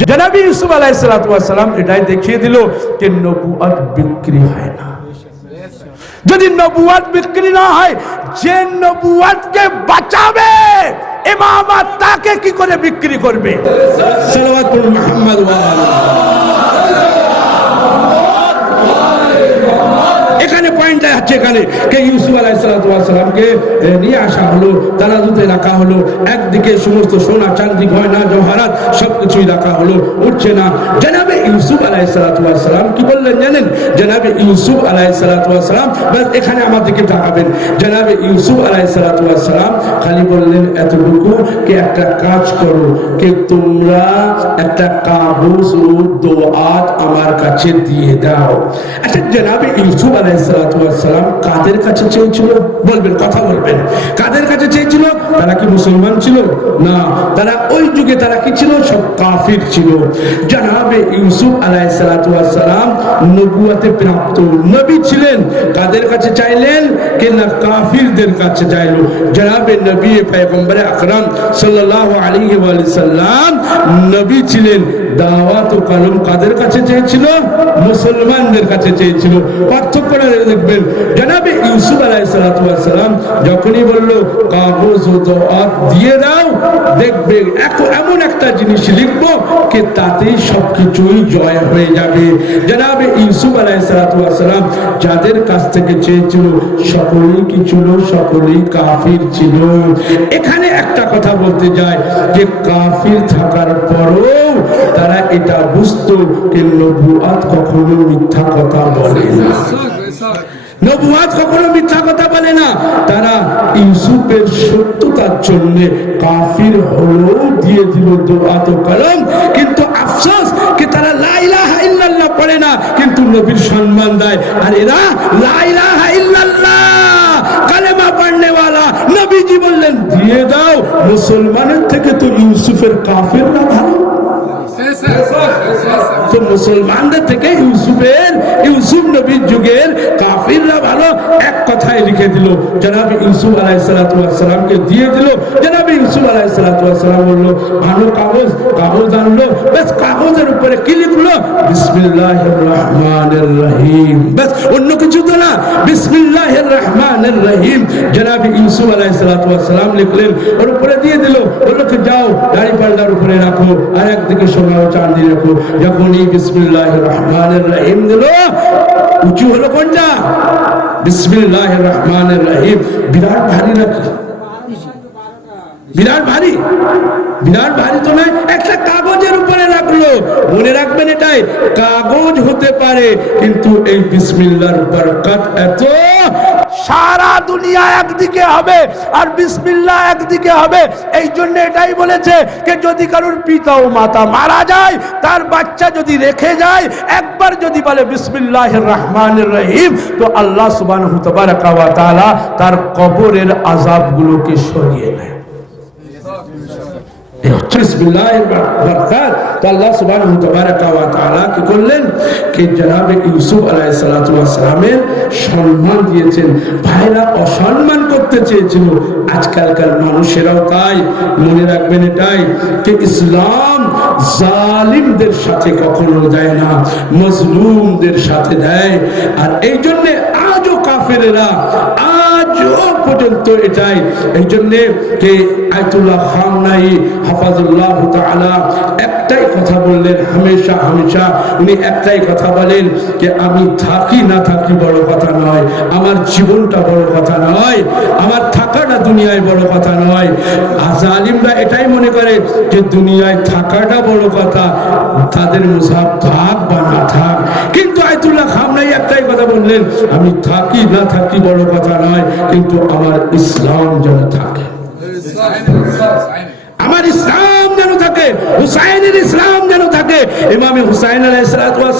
জনাবে ইউসুফ আলাইহিস সালাতু ওয়াস সালাম এটাই দেখিয়ে দিল যে নবুয়ত বিক্রি হয় না। যদি নবুয়ত বিক্রি না হয়, যে নবুয়তকে বাঁচাবে ইমামত তাকে কি করে বিক্রি করবে? সালাওয়াতুল মুহাম্মদ ওয়া এখানে পয়েন্টটা হচ্ছে এখানে কে ইউসুফ আলাইহিস সালামকে নিয়ে আসা হলো, তারাজুতে রাখা হলো, একদিকে সমস্ত সোনা চাঁদি গয়না জওহারাত সবকিছুই রাখা হলো, উঠছে না। জনাবে ইউসুফ আলাইহিস সালাম কি বললেন জানেন? জনাবে ইউসুফ আলাইহিস সালাম, বাস এখানে আমার দিকে তাকাবেন। জনাবে ইউসুফ আলাইহিস সালাম খালি বললেন এতটুকু, কে একটা কাজ করো, কে তোমরা একটা কাগজ ও দোয়াত আমার কাছে দিয়ে দাও। আচ্ছা, জনাবে ইউসুফ আলাইহিস সালাম কাদের কাছে চেয়েছিল? বলবেন, কথা বলবেন। কাদের কাছে চেয়েছিল? তারা কি মুসলমান ছিল? না, তারা ওই যুগে তারা কি ছিল? সব কাফির ছিল। জনাবে ইউসুফ আলাইহিস সালাম নবুয়তে প্রাপ্ত নবী ছিলেন। কাদের কাছে চাইলেন? কে না কাফিরদের কাছে চাইলো। জনাবে নবী পয়গম্বর আকরাম সাল্লাল্লাহু আলাইহি ওয়া সাল্লাম নবী ছিলেন। দাওয়াত ও কালাম কাদের কাছে চেয়েছিল? মুসলমানদের কাছে চেয়েছিল। পার্থক্যটা দেখবেন, জনাবে ইউসুফ আলাইহিস সালাম যখনই বলল কাগজ ও দোয়াত দিয়ে দাও, দেখবে এমন একটা জিনিস লিখবো কে তাতেই সবকিছুই জয় হয়ে যাবে। জনাবে ইউসুফ আলাইহিস সালাম যাদের কাছ থেকে চেয়েছিল সকলেই কি ছিল? সকলেই কাফির ছিল। এখানে একটা কথা বলতে যায় যে কাফির থাকার পরও তারা এটা বুঝতো যে নবুয়ত কখনো মিথ্যা কথা বলে না। নবুয়ত কখনো মিথ্যা কথা বলে না। তারা ইউসুফের সত্যতার জন্য কাফির হলেও দিয়ে দিল দোয়াত ও কলম, কিন্তু আফসোস যে তারা লা ইলাহা ইল্লাল্লাহ পড়ে না, কিন্তু নবীর সম্মান দেয়। আর এরা লা ইলাহা ইল্লাল্লাহ কালেমা পড়নে ওয়ালা, নবীজি বললেন দিয়ে দাও। মুসলমানের থেকে তো ইউসুফের কাফিররা ভালো। তো মুসলমানদের থেকে ইউসুফ নবীর যুগের কাফিররা ভালো। এক কথায় লিখে দিল, জনাবে ইউসুফ আলাইহিস সালামকে দিয়ে দিল। জনাবে ইউসুফ আলাইহিস সালাম বলল আনো কাগজ আনলো। বেশ কাগজের উপরে কি লিখলো? বিসমিল্লাহির রহমানির রহিম। বেশ অন্য কিছু তো না, বিসমিল্লাহির রহমানির রহিম। জনাবে ইউসুফ আলাইহিস সালাম লিখলেন, ওর উপরে দিয়ে দিল। বললো কি যাও দাড়ি পাল্লার উপরে রাখো, আর একদিকে সোনা ও চাঁদি রাখো। যখন এই বিসমিল্লাহির রহমানির রহিম দিল, উঁচু হলো কোনটা? বিসমিল্লাহির রহমানির রহিম। বিরাট ভারী নাকি? বিরাট ভারী? বিরাট ভারী তো নয়, একটা কাগজের উপরে রাখলো। মনে রাখবেন এটাই, কাগজ হতে পারে কিন্তু এই বিসমিল্লাহর বরকত এত, সারা দুনিয়া একদিকে হবে আর বিসমিল্লাহ একদিকে হবে। এই জন্য এটাই বলেছে যে যদি কারোর পিতা ও মাতা মারা যায়, তার বাচ্চা যদি রেখে যায়, একবার যদি বলে বিসমিল্লাহির রহমানির রহিম, তো আল্লাহ সুবহানাহু ওয়া তাআলা তার কবরের আযাবগুলোকে সরিয়ে নেয়। বিসমিল্লাহির বরকত। তো আল্লাহ সুবহানাহু ওয়া তাআলা কি করলেন? কে জনাবে ইউসুফ আলাইহিস সালামের সম্মান দিয়েছেন। ভাইরা অসম্মান করতে চেয়েছিল, আজকালকার মানুষেরাও তাই। মনে রাখবেন এটাই যে ইসলাম জালিমদের সাথে কখনো দেয় না, মজলুমদের সাথে দেয়। আর এই জন্য আজও কাফেরেরা আজও পর্যন্ত এটাই। এই জন্য কে আয়াতুল্লাহ খামনাই হাফাজুল্লাহ তাআলা একটাই কথা বললেন হামেশা, উনি একটাই কথা বলেন যে আমি থাকি না থাকি বড় কথা নয়, আমার জীবনটা বড় কথা নয়, আমার থাকাটা দুনিয়ায় বড় কথা নয়। জালিমরা এটাই মনে করে যে দুনিয়ায় থাকাটা বড় কথা, তাদের মুসাব থাক বা না থাক। কিন্তু আয়াতুল্লাহ খামনাই একটাই কথা বললেন, আমি থাকি না থাকি বড় কথা নয়, কিন্তু আমার ইসলাম যেন থাকে, আমার ইসলাম যেন থাকে, হুসাইনের ইসলাম যেন থাকে। ইমাম হুসাইন আলাইহিস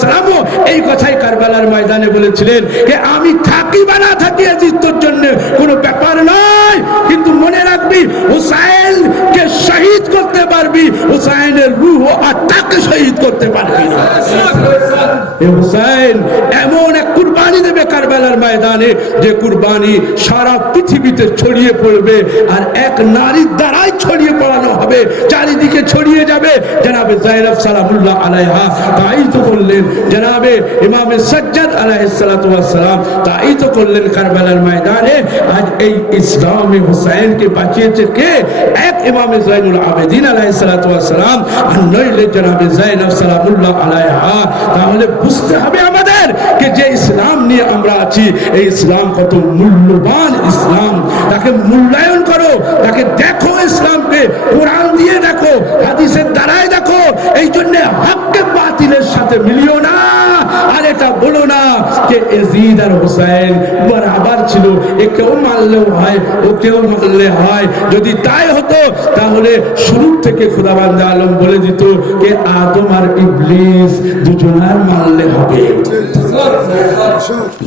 সালামও এই কথাই কারবার কারবালার ময়দানে বলেছিলেন যে আমি থাকি বা না থাকি ইয়াজিদ তোর জন্য কোনো ব্যাপার নয়, কিন্তু মনে রাখবি হুসাইনকে শহীদ করতে পারবি, হুসাইনের রূহ ও আত্মাকে শহীদ করতে পারবি না। হুসাইন এমন এক কুরবানি দেবে কারবালার ময়দানে, যে কুরবানি সারা পৃথিবীতে ছড়িয়ে পড়বে, আর এক নারীর দ্বারাই ছড়িয়ে পড়ানো হবে, চারিদিকে ছড়িয়ে যাবে। জনাবে যায়েনব সালামুল্লাহ আলাইহা তাই তো করলেন, জনাবে ইমামে সাজ্জাদ আলাইহিস সালাতু ওয়াস সালাম তাই তো করলেন কারবালার ময়দানে। আজ এই ইসলামে হুসাইনকে বাঁচিয়েছে কে? এক ইমামে যাইনুল আবেদিন আলাইহিস সালাতু ওয়াস সালাম, আর নইলে জনাবে যায়েনব সালামুল্লাহ আলাইহা। তাহলে বুঝতে হবে আমাদের যে যে ইসলাম নিয়ে আমরা আছি, এই ইসলাম কত মূল্যবান ইসলাম, তাকে মূল্যায়ন করো, তাকে দেখো, ইসলামকে কোরআন দিয়ে দেখো, হাদিসের দ্বারাই দেখো। এই জন্য হককে বাতিলের সাথে মিলিও না, আর এটা বলো না যে ইয়াজিদ আর হুসাইন বরাবর ছিল, একেও মারলেও হয় ওকেও মারলে হয়। যদি তাই হতো তাহলে শুরু থেকে খোদাবন্দ আলম বলে দিত যে আদম আর ইবলিস দুজনার মারলে হবে,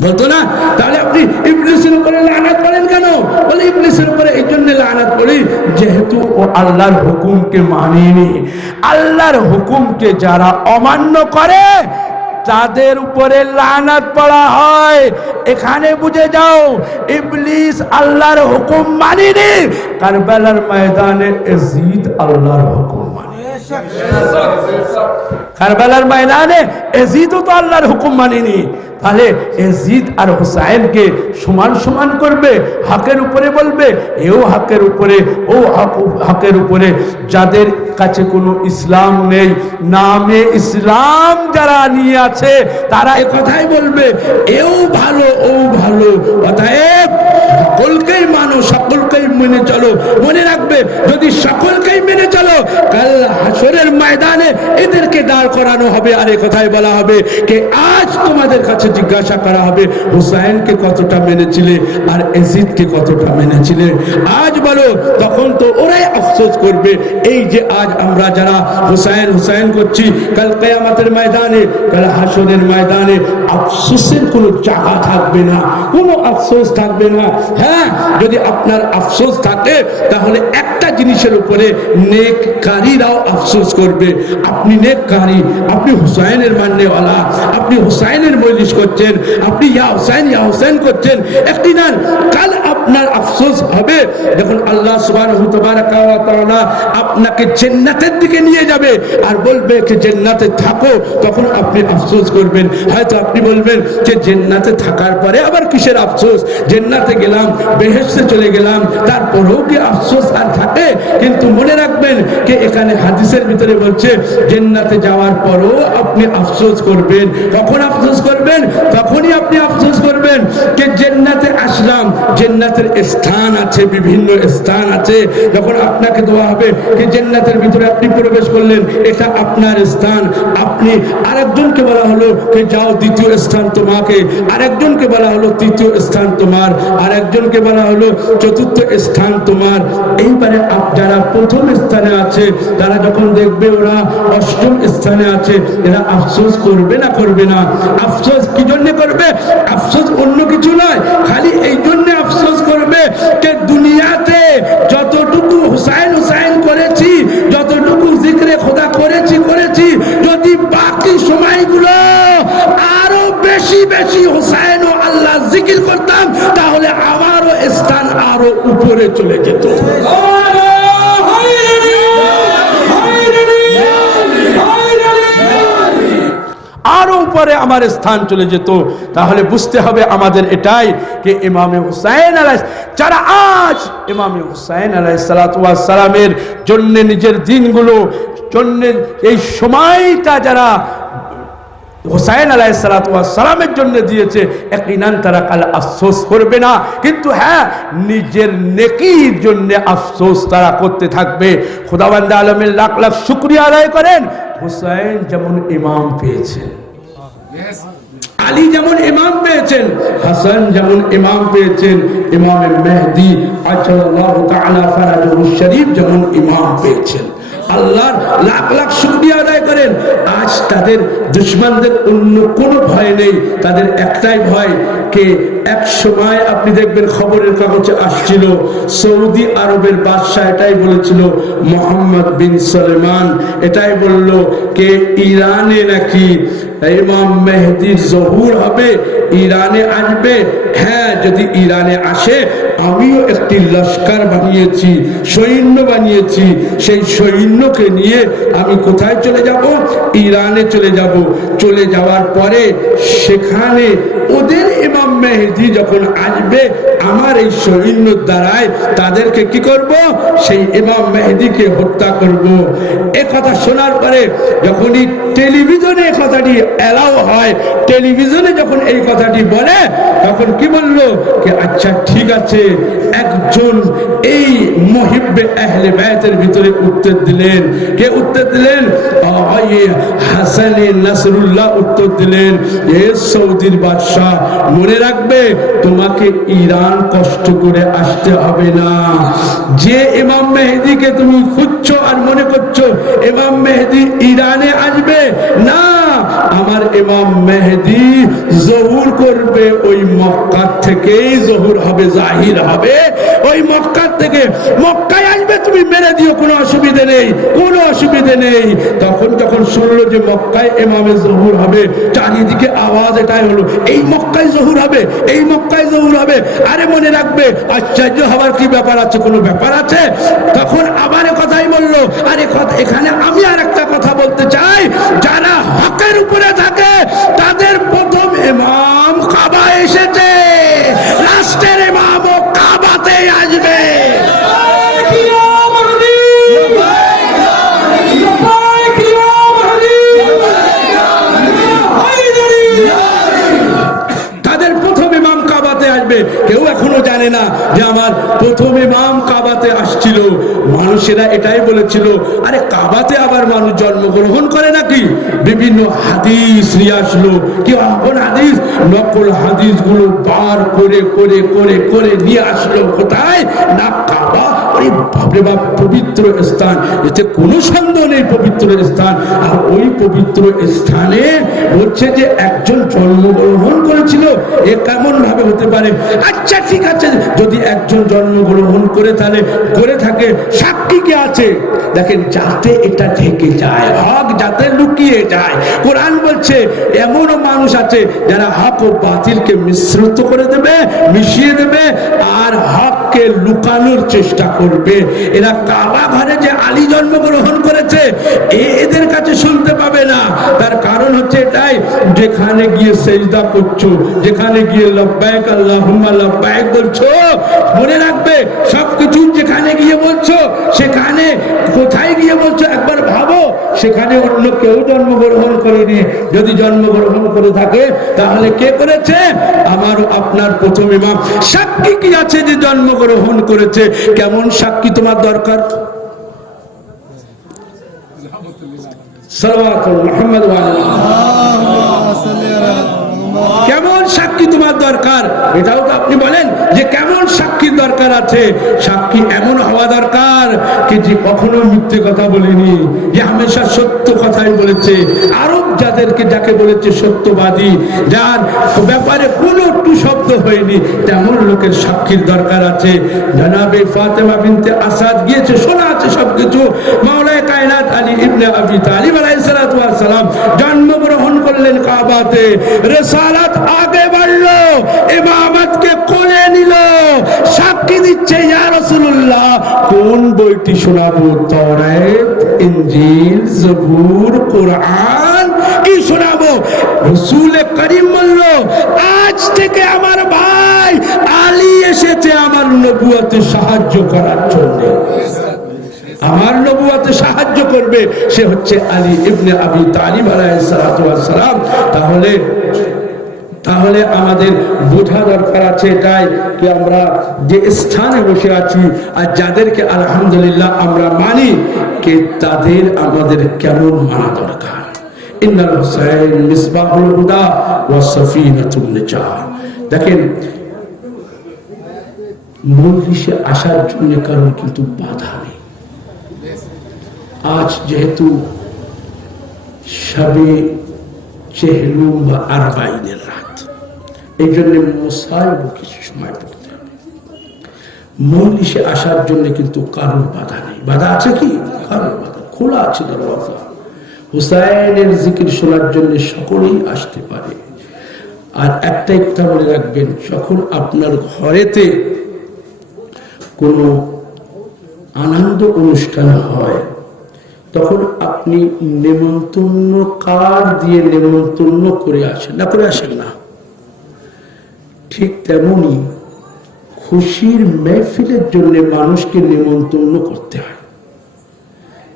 বলতো না? তাহলে আপনি ইবলিসের উপরে লানত করেন কেন? বলে ইবলিসের উপরে এই জন্য লানত করি যেহেতু ও আল্লাহর হুকুমকে মানেনি। আল্লাহর হুকুমকে যারা অমান্য করে তাদের উপরে লানত পড়া হয়। এখানে বুঝে যাও, ইবলিস আল্লাহর হুকুম মানেনি, কারবালার ময়দানে ইয়াজিদ আল্লাহর হুকুম মানে। কারবালার ময়দানে ইয়াজিদও তো আল্লাহর হুকুম মানেনি, তাহলে ইয়াজিদ আর হুসাইনকে সমান সমান করবে, হকের উপরে বলবে, এও হকের উপরে ও হকের উপরে। যাদের কাছে কোনো ইসলাম নেই, নামে ইসলাম যারা নিয়ে আছে, তারা এ কথাই বলবে এও ভালো ও ভালো। অতএব সকলকেই মানো, সকলকেই মেনে চলো। মনে রাখবে যদি সকলকেই মেনে চলো, কাল হাসরের ময়দানে এদেরকে দাঁড় করানো হবে, আর এ কথাই বলা হবে যে আজ তোমাদের কাছে জিজ্ঞাসা করা হবে হুসাইনকে কতটা মেনেছিলে আর ইয়াজিদকে কতটা মেনেছিলে। আজ বলো, তখন তো ওরাই আফসোস করবে। এই যে আজ আমরা যারা হুসাইন হুসাইন করছি, কাল কিয়ামতের ময়দানে, কাল হাসরের ময়দানে আফসোসের কোনো জায়গা থাকবে না, কোনো আফসোস থাকবে না। হ্যাঁ, যদি আপনার আফসোস থাকে তাহলে একটা জিনিসের উপরে নেককারীরাও আফসোস করবে। আপনি নেককারী, আপনি হুসাইনের মাননেওয়ালা, আপনি হুসাইনের মজলিস করছেন, আপনি ইয়া হুসাইন করছেন, একটি না কাল আপনার আফসোস হবে যখন আল্লাহ সুবহানাহু ওয়া তাআলা আপনাকে জান্নাতের দিকে নিয়ে যাবে আর বলবে যে জান্নাতে থাকো, তখন আপনি আফসোস করবেন। হয়তো আপনি বলবেন যে জান্নাতে থাকার পরে আবার কিসের আফসোস, জান্নাতে গেলাম, বেহেশতে চলে গেলাম, তারপরেও কি আফসোস আর থাকে? কিন্তু মনে রাখবেন যে এখানে হাদিসের ভিতরে বলছে জান্নাতে যাওয়ার পরও আপনি আফসোস করবেন। কখন আফসোস করবেন? তখনই আপনি আফসোস করবেন যে জান্নাতে আসলাম, জান্নাতের স্থান আছে, বিভিন্ন স্থান আছে। যখন আপনাকে দেওয়া হবে যে জান্নাতের ভিতরে আপনি প্রবেশ করলেন, এটা আপনার স্থান, আপনি আরেকজনকে বলা হলো যে যাও দ্বিতীয় স্থান তোমাকে, আরেকজনকে বলা হলো তৃতীয় স্থান তোমার, আরেকজনকে বলা হলো চতুর্থ স্থান তোমার। এইবারে যারা প্রথম স্থানে আছে তারা যখন দেখবে ওরা অষ্টম স্থানে আছে, এরা আফসোস করবে না করবে না? আফসোস কি জন্য করবে? আফসোস অন্য কিছু নয়, খালি এই জন্য আফসোস করবে যে দুনিয়াতে যতটুকু হুসাইন হুসাইন করেছি, যতটুকু জিক্রে খোদা করেছি, যদি বাকি সময়গুলো আরো বেশি বেশি হুসাইন ও আল্লাহ জিকির করতাম, তাহলে আমারও স্থান আরো উপরে চলে যেত। আরো উপরে আমার স্থান চলে যেত। তাহলে বুঝতে হবে আমাদের এটাই যে ইমামে হুসাইন যারা আজ ইমামে হুসাইন আলাইহিসসালাতু ওয়াস সালামের জন্য নিজের দিনগুলো জন্য এই সময়টা যারা হুসাইন আলাইহিসসালাতু ওয়াস সালামের জন্য দিয়েছে, ইয়াকিনান তারা কাল আফসোস করবে না। কিন্তু হ্যাঁ, নিজের নেকির জন্য আফসোস তারা করতে থাকবে। খোদাবন্দ আলমের লাখ লাখ শুকরিয়া আদায় করেন, হুসাইন যেমন ইমাম পেয়েছেন, আলী যেমন ইমাম পেয়েছেন, হাসান যেমন ইমাম পেয়েছেন, ইমামে মেহদি আজলাল্লাহু তাআলা ফারাজুহু শরীফ যেমন ইমাম পেয়েছেন। আল্লাহর লাখ লাখ শুকরিয়া আদায় করেন। আজ তাদের দুশমনদের অন্য কোনো ভয় নেই, তাদের একটাই ভয় কে এক সময় আপনি দেখবেন খবরের কাগজে আসছিল সৌদি আরবের বাদশাহ এটাই বলেছিল, মোহাম্মদ বিন সলেমান এটাই বলল কে ইরানে নাকি ইমাম মেহেদির জহুর হবে, ইরানে আসবে। হ্যাঁ, যদি ইরানে আসে আমিও একটি লস্কর বানিয়েছি, সৈন্য বানিয়েছি, সেই সৈন্যকে নিয়ে আমি কোথায় চলে যাব? ইরানে চলে যাব। চলে যাওয়ার পরে সেখানে ওদের ইমাম মেহেদি যখন আসবে আমার এই সৈন্যর দ্বারায় তাদেরকে কি করব? সেই ইমাম মেহেদিকে হত্যা করব। এ কথা শোনার পরে যখনই টেলিভিশনে এই কথাটি এলাও হয়, টেলিভিশনে যখন এই কথাটি বলে তখন কি বলল যে আচ্ছা ঠিক আছে, একজন এই মুহিব্বে আহলে বাইতের ভিতরে উত্তর দিলেন। কে উত্তর দিলেন? হাসান নাসরুল্লাহ উত্তর দিলেন, এ সৌদির বাদশাহ মনে রাখবে তোমাকে ইরান কষ্ট করে আসতে হবে না। যে ইমাম মেহেদিকে তুমি খুঁজছো আর মনে করছো ইমাম মেহেদি ইরানে আসবে, না, আমার ইমাম মেহেদি জহুর করবে ওই মক্কা থেকেই জহুর হবে, জাহির হবে ওই মক্কা থেকে। মক্কায় আসবে, তুমি মেরে দিও, কোনো অসুবিধে নেই, কোনো অসুবিধে নেই। তখন যখন শুনলো যে মক্কায় ইমামে জহুর হবে, চারিদিকে আওয়াজ এটাই হলো, এই মক্কায় জহুর হবে, এই মক্কায় জহুর হবে। আরে মনে রাখবে, আশ্চর্য হবার কি ব্যাপার আছে? কোনো ব্যাপার আছে? তখন আবার কথাই বললো, আরে এখানে আমি আর একটা কথা বলতে চাই, যারা হকের উপরে থাকে তাদের প্রথম ইমাম কাবা এসেছে, রাষ্ট্রের ইমামও কাবাতে আসবে। তাদের প্রথম ইমাম কাবাতে আসবে। কেউ এখনো জানে না যে আমার প্রথম ইমাম কাবাতে আসছিল। মানুষেরা এটাই বলেছিল, আরে কাবাতে আবার মানুষ জন্মগ্রহণ করে নাকি? বিভিন্ন হাদিস নিয়ে আসলো, কি আপন হাদিস, নকল হাদিস গুলো বার করে করে করে করে নিয়ে আসলো কোথায়? না কাবা। আরে বাপরে বাপ, পবিত্র স্থান, এতে কোনো সন্দেহ নেই পবিত্র স্থান। আর ওই পবিত্র স্থানে বলছে যে একজন জন্মগ্রহণ করেছিল, এ কেমন ভাবে হতে পারে? আচ্ছা ঠিক আছে, যদি একজন জন্মগ্রহণ করে তাহলে করে থাকে, সাক্ষী কে আছে? দেখেন, যাতে এটা ঢেকে যায়, হক যাতে লুকিয়ে যায়। কোরআন বলছে এমনও মানুষ আছে যারা হক ও বাতিলকে মিশ্রিত করে দেবে, মিশিয়ে দেবে, আর হককে লুকানোর চেষ্টা করবে। এরা কাবা ঘরে যে আলী জন্মগ্রহণ করেছে এদের কাছে শুনতে পাবে না। তার কারণ হচ্ছে এটাই, যেখানে গিয়ে সেজদা করছো, যেখানে গিয়ে লব্বাইক আল্লাহুম্মা লব্বাইক বলছো, মনে রাখবে সবকিছু যেখানে গিয়ে বলছো, সেখানে কোথায় গিয়ে বলছো একবার ভাবো, সেখানে অন্য কেউ জন্মগ্রহণ করেনি। যদি জন্মগ্রহণ করে থাকে তাহলে কে করেছে? আমারও আপনার প্রথম ইমাম। সাক্ষী কি আছে যে জন্মগ্রহণ করেছে? কেমন সাক্ষী তোমার দরকার? সাল্লাল্লাহু মুহাম্মদ ওয়া কেমন সাক্ষী তোমার দরকার? এটাও তো আপনি বলেন যে কেমন সাক্ষীর দরকার আছে। সাক্ষী এমন হওয়া দরকার কি যে কখনো মিথ্যে কথা বলেনি, যে হামেশা সত্য কথাই বলেছে। আরব যাদেরকে যাকে বলেছে সত্যবাদী, যার ব্যাপারে কোনো টু শব্দ হয়নি, তেমন লোকের সাক্ষীর দরকার আছে। জনাবে ফাতেমা বিনতে আসাদ গিয়েছে, শোনা আছে সবকিছু। মাওলানা কায়নাত আলী ইবনে আবি তালিব আলাইহিস সালাতু ওয়াস সালাম জন্মগ্রহণ করলেন কাবাতে। রিসালাত আগে বাড়লো, ইমামতকে কোলে নিল, সাক্ষী দিচ্ছে ইয়া রাসূলুল্লাহ কোন বইটি শোনাবো? তাওরাত, ইনজিল, জবুর, কোরআন কি শোনাবো? রাসূল করিম বলল, আজ থেকে আমার ভাই আলী এসেছে আমার নবুয়তে সাহায্য করার জন্য। আমার নবুয়তে সাহায্য করবে, সে হচ্ছে আলী ইবনে আবি তালিব আলাইহিস সালাতু ওয়াস সালাম। তাহলে আমাদের বোঝা দরকার আছে এটাই কি আমরা যে স্থানে বসে আছি আর যাদেরকে আলহামদুলিল্লাহ আমরা মানি, কে তাদের আমাদের কেমন মানা দরকার। ইন্নাল হুসাইন মিসবাহুল হুদা ওয়া সাফিনাতুন নিজাহ। দেখেন, মজলিসে আসার জন্য কারণ কিন্তু বাধা নেই। আজ যেহেতু শবে চেহলুম বা আরবাইনের রাত। এই জন্য মুসাইব কিছু সময় পড়তে হবে। মজলিসে আসার জন্য কিন্তু কারোর বাধা নেই। বাধা আছে কি? কারোর বাধা, খোলা আছে দরওয়াজা। হুসাইনের জিকির শোনার জন্য সকলেই আসতে পারে। আর একটাই কথা বলে রাখবেন, যখন আপনার ঘরেতে কোনো আনন্দ অনুষ্ঠান হয় তখন আপনি নেমন্তন্ন কার্ড দিয়ে নেমন্তন্ন করে আসেন না, করে আসেন না। ঠিক তেমনি খুশির মেহফিলের জন্য মানুষকে নেমন্তন্ন করতে হয়।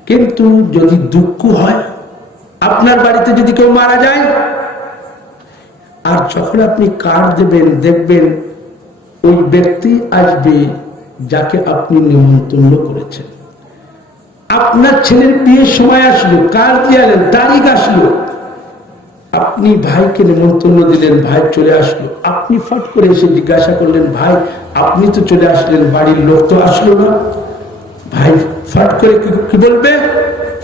কিন্তু যদি দুঃখ হয়, আপনার বাড়িতে যদি কেউ মারা যায়, আর যখন আপনি কার্ড দেবেন দেখবেন ওই ব্যক্তি আসবে যাকে আপনি নিমন্ত্রণ করেছেন। আপনার ছেলের বিয়ের সময় আসলো, কার্ড দিয়ে এলেন, তারিখ আসলো, আপনি ভাইকে নিমন্ত্রণ দিলেন, ভাই চলে আসলো, আপনি ফট করে এসে জিজ্ঞাসা করলেন, ভাই আপনি তো চলে আসলেন, বাড়ির লোক তো আসলো না। ভাই ফট করে কি বলবে?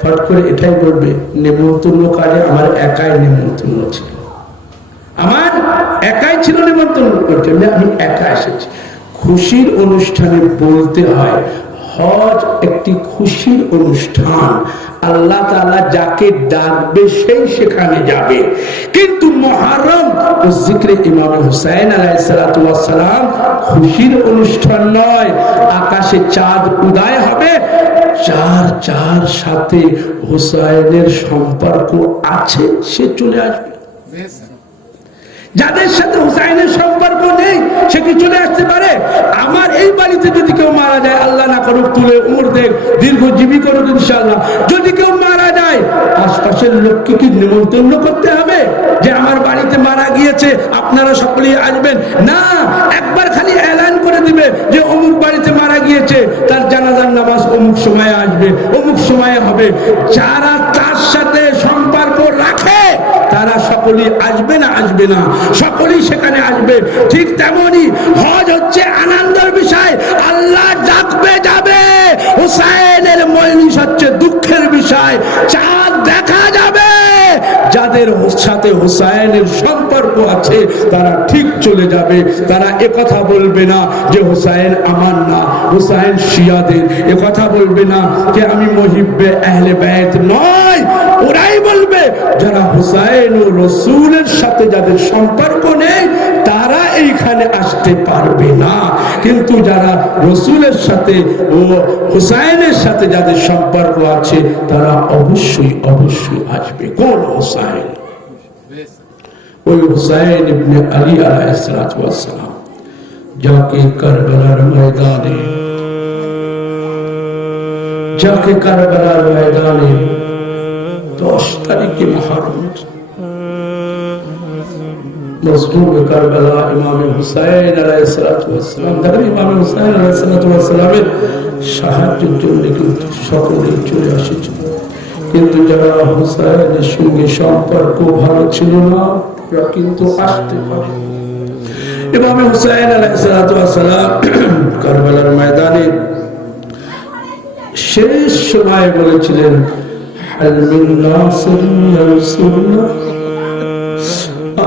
ফট করে এটাই বলবে, নিমন্ত্রণ কার্ডে আমার একাই নিমন্ত্রণ ছিল, আমার একাই ছিল নিমন্ত্রণ করতে, আমি একা এসেছি। খুশির অনুষ্ঠানে বলতে হয়, হজ একটি খুশির অনুষ্ঠান, আল্লাহ তাআলা যাকে ডাকবে সেই সেখানে যাবে। কিন্তু মুহররম ও জিকরে ইমাম হুসাইন আলাইহিস সালাতু ওয়াস সালাম খুশির অনুষ্ঠান নয়। আকাশে চাঁদ উদয় হবে, যার যার সাথে হুসাইনের সম্পর্ক আছে সে চলে আসবে। যাদের সাথে হুসাইনের সম্পর্ক নেই সে কি চলে আসতে পারে? আমার এই বাড়িতে যদি কেউ মারা যায়, আল্লাহ না করুক, তুলে উমর দেখ, দীর্ঘজীবী করুক ইনশাআল্লাহ, যদি কেউ মারা যায় আশপাশের লোককে কি নিমন্ত্রণ করতে হবে যে আমার বাড়িতে মারা গিয়েছে, আপনারা সকলেই আসবেন? না, একবার খালি এলান করে দিবে যে অমুক বাড়িতে মারা গিয়েছে, তার জানাজার নামাজ অমুক সময়ে আসবে, অমুক সময়ে হবে। যারা তার সাথে সম্পর্ক রাখে তারা সকলেই আসবে না, আসবে না, সকলেই সেখানে আসবে। ঠিক তেমনি হজ হচ্ছে আনন্দের বিষয়, আল্লাহ ডাকবে যাবে। হুসাইনের মজলিস হচ্ছে দুঃখের বিষয়, চাঁদ দেখা যাবে। যাদের সাথে হুসাইনের সম্পর্ক আছে তারা ঠিক চলে যাবে, তারা একথা বলবে না যে হুসাইন আমার না, হুসাইন শিয়াদের, একথা বলবে না যে আমি মুহিব্বে আহলে বাইত নয়। ওরাই বলবে যারা হুসাইন ও রাসূলের সাথে যাদের সম্পর্ক নেই তারা এইখানে আসতে পারবে না, কিন্তু যারা রাসূলের সাথে ও হুসাইনের সাথে যাদের সম্পর্ক আছে তারা অবশ্যই অবশ্যই আসবে। কোন হুসাইন? ওই হুসাইন ইবনে আলী আলাইহিস সালাতু ওয়াস সালাম, যাকে কারবালার ময়দানে, যাকে কারবালার ময়দানে 10 তারিখে মুহররমের মজলুম কারবালা ইমাম হুসাইন আলাইহিস সালাতু ওয়াস সালাম, দেখেন ইমাম হুসাইন আলাইহিস সালাতু ওয়াস সালামের সাহায্যের জন্য কিন্তু সকলেই চলে আসেছে। কিন্তু যারা হুসাইনের সঙ্গে সম্পর্ক ভালো ছিল না তারা কিন্তু আসতে পারে। ইমাম হুসাইন আলাইহিস সালাতু ওয়াস সালাম কারবালার ময়দানে শেষ সময় বলেছিলেন, হাল মিন নাসিরিন ইয়া রাসূলুল্লাহ,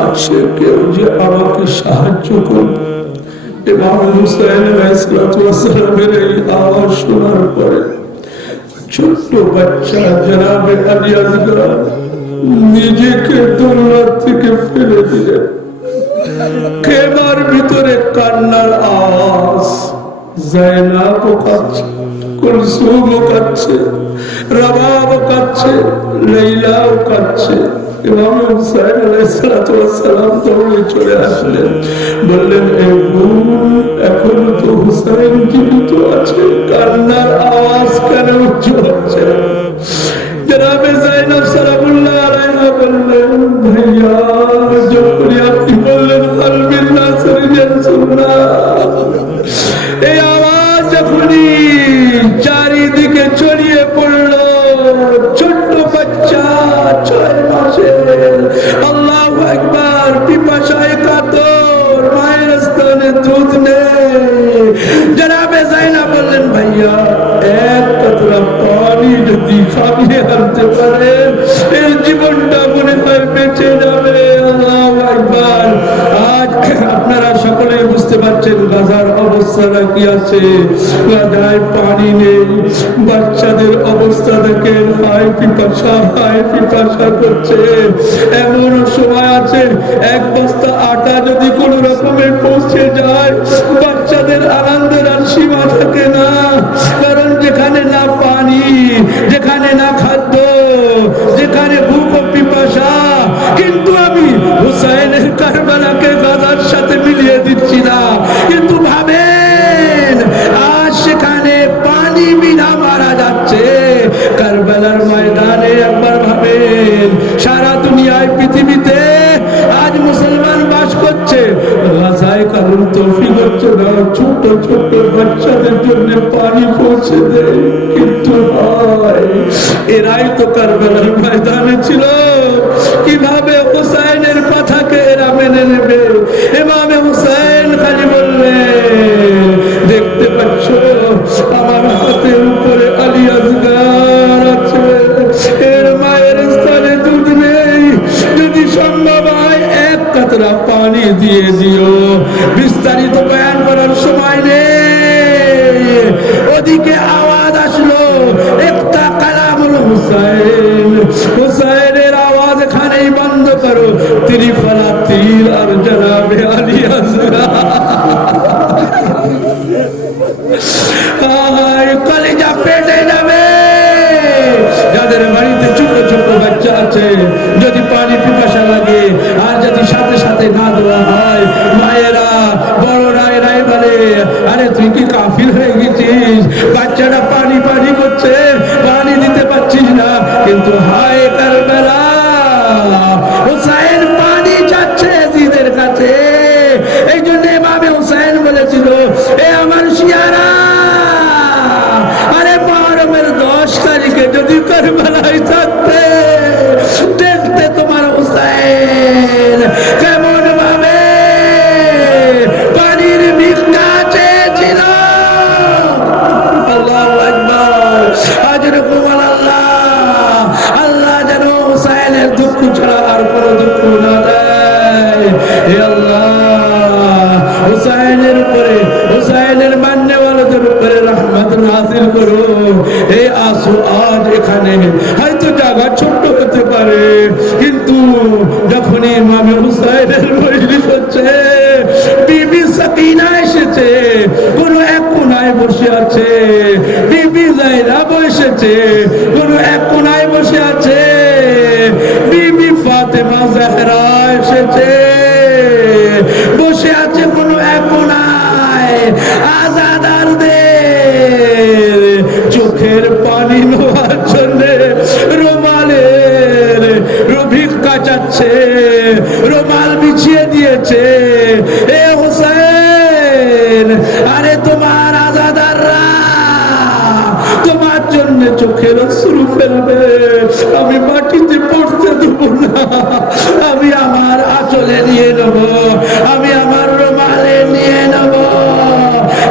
আছে কেউ যে আমাকে সাহায্য করবে? ইমাম হুসাইন আলাইহিস সালাতু ওয়াস সালামের এই আওয়াজ শোনার পরে ছোট্ট বাচ্চা জনাবে আলী আসগর নিজেকে দোলনা থেকে ফেলে দিলেন। খেমার ভিতরে কান্নার আওয়াজ, জায়নাব কাঁদছে, কুলসুম কাঁদছে, রাবাব কাঁদছে, লাইলাও কাঁদছে। ইমাম হুসাইন আলাইহিস সালাতু ওয়াস সালাম দৌড়ে চলে আসলেন, বললেন, এখনো তো হুসাইন জীবিত আছে, কান্নার আওয়াজ কেন উচ্চ হচ্ছে? জনাবে যায়েনব সালামুল্লাহ আলাইহা বললেন, ভাইয়া যখন আপনি বললেন হাল মিন নাসিরিন ইয়া রাসূলুল্লাহ, এই আওয়াজ যখনই চারিদিকে ছড়িয়ে পড়ল, ছোট্ট বাচ্চা 6 মাসের, আল্লাহু আকবার, পিপাসায় কাতর, মায়ের স্তনে দুধ নেই। জনাবে যায়েনব বললেন, ভাইয়া এক কতরা পানি যদি খাইয়ে আনতে পারেন এর জীবন তাকিয়ে আছে, গাদায় পানি নেই। বাচ্চাদের অবস্থা দেখেন, হায় পিপাসা করছে। এমন সময় আছে এক বস্তা আটা যদি কোন রকমে পৌঁছে যায়, বাচ্চাদের আনন্দের আর সীমা থাকে না। কারণ যেখানে না পানি, যেখানে না খাদ্য, যেখানে ভূখ ও পিপাসা। কিন্তু আমি হুসাইনের কারবালাকে গাজার সাথে মিলিয়ে দিচ্ছি না। কিন্তু ভাবেন, আজ সেখানে পানি বিনা মারা যাচ্ছে। কারবালার ময়দানে একবার ভাবেন, সারা দুনিয়ায় পৃথিবীতে আজ মুসলমান বাস করছে, গাজায় কারণ তৌফিক হচ্ছে না, ছোট ছোট বাচ্চাদের জন্য পানি পৌঁছে দেয়। কিন্তু এরাই তো কারবালার ময়দানে ছিল। কিভাবে হুসাইনের কথাকে এরা মেনে নেবে? ইমামে হুসাইন খালি বললেন, দেখতে পাচ্ছ আমার হাতের উপরে আলী আসগার আছে, এর মায়ের স্তনে দুধ নেই, যদি সম্ভব হয় এক কাতরা পানি দিয়ে দিও। বিস্তারিত বয়ান করার সময় নেই। ওদিকে আওয়াজ আসলো, একটা কালামুল হুসাইন, হুসাইনের আওয়াজ এখানেই বন্ধ করো। তিরিফালা তীর আর জনাবে আলী আসগার। কলিজা পেটে যাবে। যাদের বাড়িতে ছোট ছোট বাচ্চা আছে, যদি পানি পিপাসা লাগে আর যদি সাথে সাথে না দেওয়া হয়, মায়েরা বড়রা এরাই বলে, আরে তুই কি কাফির হয়ে গেছিস? বাচ্চাটা পানি পানি করছে, পানি দিতে পারছিস না। কিন্তু হায় কারবালা, হুসাইন পানি চাচ্ছে জিদের কাছে। এই জন্য ইমামে হুসাইন বলেছিল, এ আমার শিয়ারা, আরে মুহররমের 10 তারিখে যদি কারবালায় থাকতে, দেখতে তোমার হুসাইন কেমন ভাবে পানির ভিক্ষা চেয়েছিল। আল্লাহু আকবার। আজরকুম আল্লাহ, আল্লাহ যেন হুসাইনের দুঃখ ছাড়া আর কোনো দুঃখ না দেয়। হে আল্লাহ, হুসাইনের উপরে, হুসাইনের মান্যওয়ালাদের উপরে রহমত নাযিল করো। এই আসো আজ এখানে হয়তো জায়গা ছোট্ট হতে পারে, কিন্তু যখন ইমামে হুসাইনের মজলিস হচ্ছে, বিবি সাকিনা এসেছে, কোন এক কোনায় বসে আছে। বিবি যায়নাব এসেছে, কোন এক কোনায় বসে আছে। বিবি ফাতেমা জাহরা এসেছে, বসে আছে কোন এক কোনায়। আজাদারদের চোখের পানি নেওয়ার জন্য রুমালের ভিক্ষা চাচ্ছে, রুমাল বিছিয়ে দিয়েছে। এ হুসাইন, আরে তোমার আজাদাররা তোমার জন্য চোখের অশ্রু ফেলবে, আমি মাটিতে পড়তে দেবো না। আমি আমার আঁচলে নিয়ে নেব, আমি আমার রুমালে নিয়ে নেব।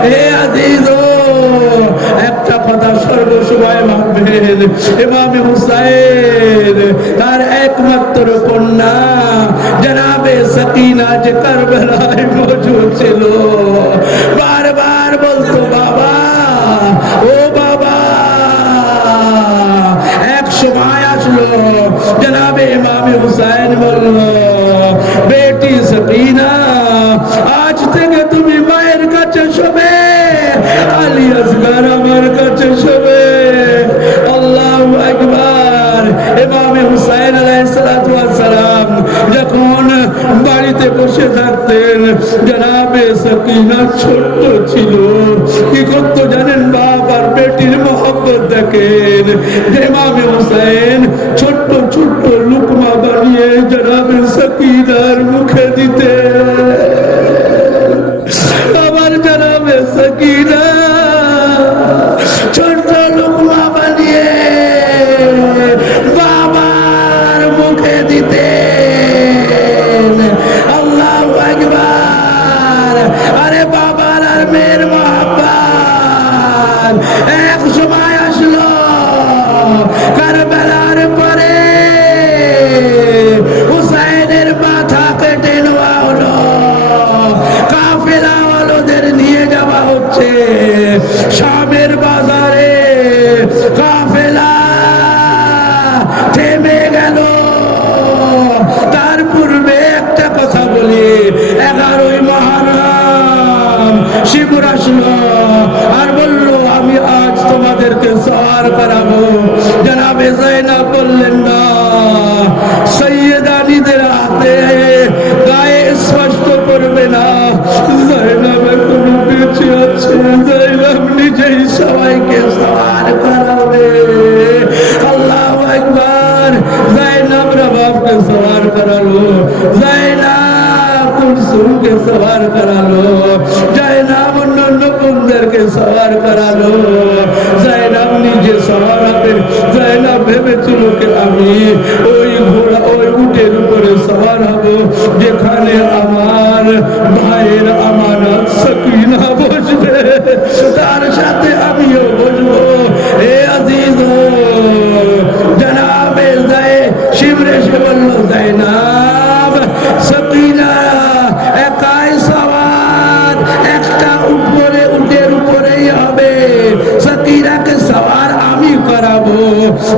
হে আজিজ, একটা কথা সর্বসময় ভাববেন, ইমামে হুসাইন তার একমাত্র কন্যা জনাবে সাকিনা যে কারবালায় মজুদ ছিল, বারবার বলতো, বাবা ও বাবা। এক সময় আসলো, জনাবে ইমামে হুসাইন বলল, বেটি সাকিনা, আজ থেকে তুমি মায়ের কাছে শোবে, আলী আসগার আমার কাছে শোবে। আল্লাহু আকবার। ইমামে হুসাইন আলাইহিস সালাতু ওয়াস সালাম যখন বাড়িতে বসে থাকতেন, জনাবে সাকিনা ছোট্ট ছিল। কি করতো জানেন? বাপ আর বেটির মহব্বত দেখেন। ইমামে হুসাইন ছোট্ট ছোট্ট লুকমা বানিয়ে জনাবে সাকিনার মুখে দিতে। আমার জনাবে সাকিনা ছোট্ট লুকমা বানিয়ে বাবার মুখে দিতে। আল্লাহু আকবার। আরে বাবার আর মেয়ের মহব্বত। এক সময় আসলো, কারবালার পরে হুসাইনের মাথা কেটে নেওয়া হলো, কাফেলা ওদের নিয়ে যাওয়া হচ্ছে। के सवार करा लो, ज़ैनब कुलसुम के सवार करा लो, ज़ैनब नन्नकुंदर के सवार करा लो। ज़ैनब নিজে সওয়ার হবে। ज़ैनब ভেবেছিল যে আমি ওই ঘোড়া ওই উটের উপরে সওয়ার হব যেখানে আমার ভাইয়ের আমানত সকিনা বসবে, তার সাথে আমিও বসবো। এ আজিজ জনাবে শিবরে সে বলল ज़ैनब সকিনা একাই সওয়ার, একটা উপরে উটের উপরেই হবে, সকিনাকে সওয়ার আমি করাবো।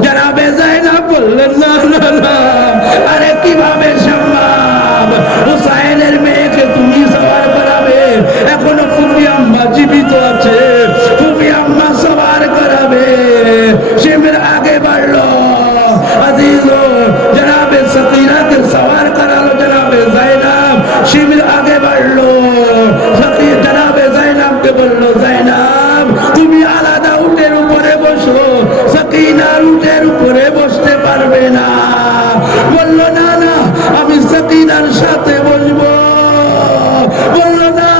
জনাবে ज़ैनब বললেন না না না, আরে কিভাবে সম্ভব, হুসাইনের মেয়েকে তুমি সওয়ার করাবে, এখনো ফুফি আম্মা জীবিত আছে, ফুফি আম্মা সওয়ার করাবে। শিবির আগে বাড়লো, আজিজ জনাবে সকিনাকে সওয়ার করালো জনাবে ज़ैनब। শিবির আগে বাড়লো, জনাবে ज़ैनबকে বললো ज़ैनब তুমি আলাদা উটের উপরে বসো, সকিনার উটের উপরে বসতে পারবে না। বললো না না আমি সকিনার সাথে বসবো। বললো না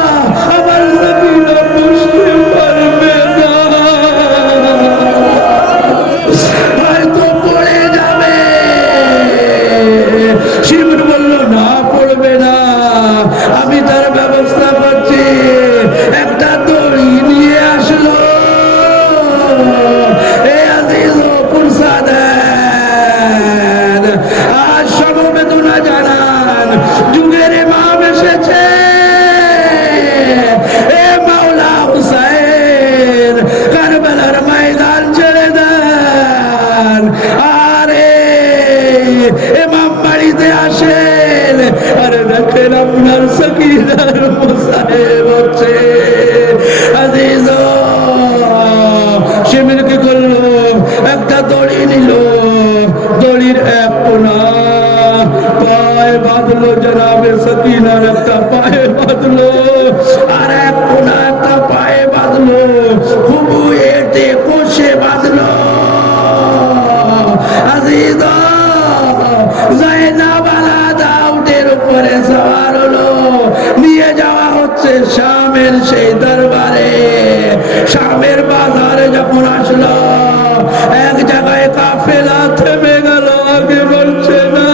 আমার সকিনা বসতে পারবে না, হয়তো পড়ে যাবে। শিবির বলল না পড়বে না, আমি তার ব্যবস্থা করছি। একটা দড়ি নিয়ে আসলো, এ আজিজ পুরসা দেন, আজ সমবেদনা জানান, যুগের ইমাম এসেছে, এ মাওলা হুসাইন কারবালার ময়দান ছেড়ে দেন। আরে ইমাম বাড়িতে আসেন, আরে দেখেন আপনার সকিনার মুসাহেব হচ্ছে। আজিজ শিবির কি করলো, একটা দড়ি নিল, দড়ির এক কোনা পায়ে বাঁধলো, জনাবে সকিনার একটা পায়ে বাঁধলো, আর এক কোনা একটা পায়ে বাঁধলো, খুব এটে কষে বাঁধলো। আজিজ ज़ैनब আলাদা উটের উপরে সওয়ার হলো, নিয়ে যাওয়া হচ্ছে শামের সেই দরবারে। শামের বাজারে যখন আসলো, এক জায়গায় কাফেলা থেমে গেল, আগে বলছে না।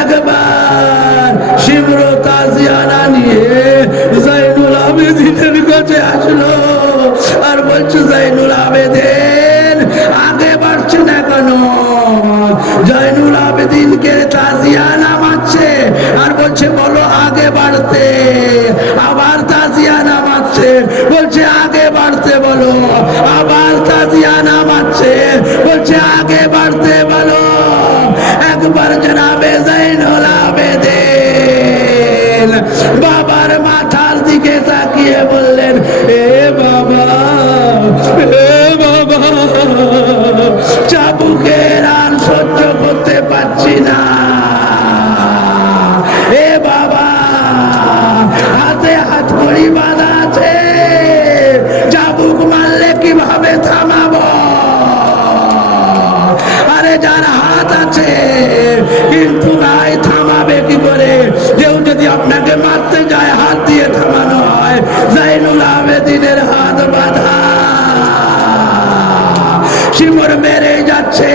একবার শিবর তাজিয়ানা নিয়ে জয়নুল আবেদিনের কাছে আসলো, আর বলছে জয়নুল আবেদিন আগে বাড়ছে না কেন? জয়নুল আবেদিনকে তাজিয়ানা মারছে, আর বলছে বলো আগে বাড়তে, আবার তাজিয়ানা মারছে, বলছে আগে বাড়তে বলো, আবার তাজিয়ানা মারছে, বলছে আগে বাড়তে বলো। একবার জনাবে জয়নুল আবেদিন বাবার মাথার দিকে তাকিয়ে বললেন, এ বাবা, এ বাবা, চাবুকের আর সহ্য করতে পারছি না, এ বাবা, হাতে হাত কড়ি বাঁধা আছে, চাবুক মারলে কিভাবে থামাবো? আরে যার হাত আছে কিন্তু নাই, থামাবে কি করে? কেউ যদি আপনাকে মারতে যায় হাত দিয়ে থামানো হয়, জয়নুল আবেদিনের হাত বাঁধা, শিমর মেরে যাচ্ছে।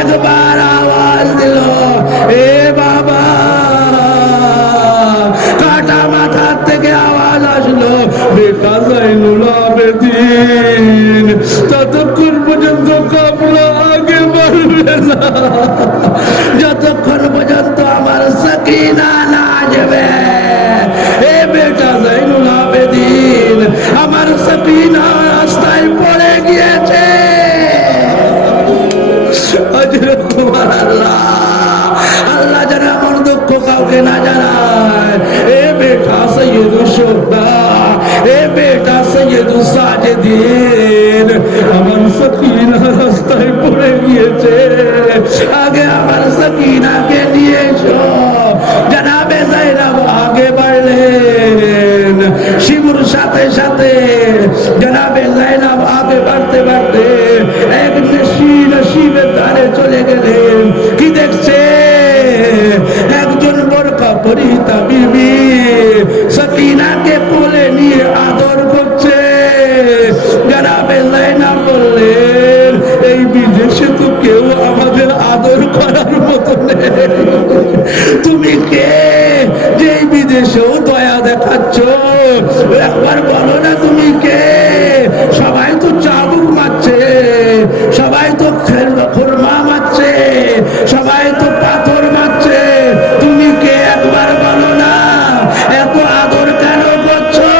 একবার আওয়াজ দিল, এ বাবা, কাটা মাথার থেকে আওয়াজ আসলো, বেটা জয়নুল আবেদিন ততক্ষণ পর্যন্ত কাফলা আগে বাড়বে না, যতক্ষণ পর্যন্ত আমার সকিনা না যাবে। এ বেটা জয়নুল আবেদিন, আমার সকিনা রাস্তায় পড়ে গিয়েছে। আল্লাহ আল্লাহ যেন আমার দুঃখ কাউকে না জানায়। এ বেটা সৈয়দ শোভা, এ বেটা সৈয়দ সাজেদিন, আমার সকিনা রাস্তায় পড়ে গিয়েছে, আগে আমার সকিনাকে নিয়ে এসো। জনাবে ज़ैनब আগে বাড়লেন, শিবুর সাথে সাথে জনাবে ज़ैनब আগে বাড়তে বাড়তে এক নশীন তো কেউ আমাদের আদর করার মতো নেই। তুমি কে যে এই বিদেশেও দয়া দেখাচ্ছ? একবার বলো না তুমি কে? সবাই তো চাবুক মারছে, সবাই তো খুরমা মারছে, সবাই তো পাথর মারছে, তুমি কে একবার বলো না? এত আদর কেন করছো?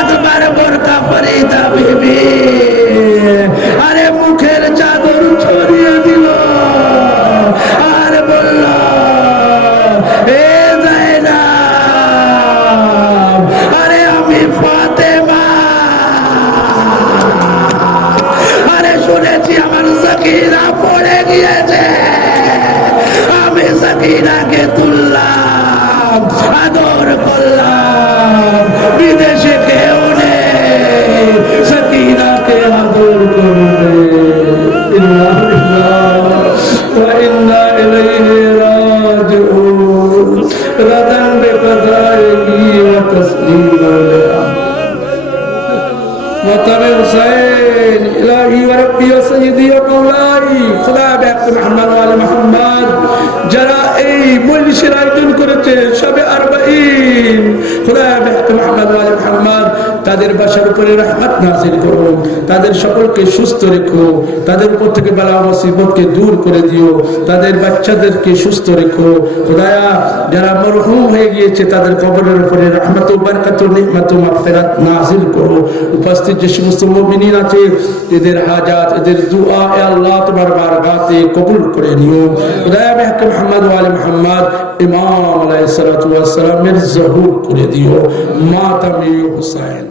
একবার বোরকা ফরিদা বিবি আরে মুখের চাদর ছড়িয়ে দিল আর বলল, এ জায়নাব, আরে আমি ফাতেমা, আরে শুনেছি আমার সাকিনা পড়ে গিয়েছে, আমি সাকিনাকে তুললাম, আদর করলাম, বিদেশে কেউ নেই, সাকিনাকে আদর করবে। ইন্না লিল্লাহি ওয়া ইন্না ইলাইহি রাজিউন। রাদান বিকাদাইহি ওয়া তাসলিমান মাতাবে হুসাইন ইলাহি ওয়া রাব্বি ওয়া সাইয়্যিদি ওয়া মাওলাই। খোদা বেহেশত মুহাম্মদ ওয়া আলে মুহাম্মদ যারা এই মজলিসের আয়োজন করেছে শবে আরবাঈন, খোদা বেহেশত মুহাম্মদ ওয়া আলে মুহাম্মদ তাদের বাসার উপরে রহমত নাযিল করো, তাদের সকলকে সুস্থ রেখো, তাদের উপর থেকে বালা মুসিবতকে দূর করে দিও, তাদের বাচ্চাদেরকে সুস্থ রেখো। খোদায়া যারা মরহুম হয়ে গিয়েছে তাদের কবরের উপরে রহমত ও বরকত ও নিয়ামত ও মাগফিরাত নাযিল করো। উপস্থিত যে সমস্ত মুমিনিন আছে এদের হাজাত, এদের দুআ এ আল্লাহ তোমার বারগাতে কবুল করে নিও। খোদায়া বেহেশত মুহাম্মদ ওয়া আলে মুহাম্মদ ইমাম আলাইহিস সালাতু ওয়াস সালামের ज़हूर করে দিও। মাতামে হুসাইন।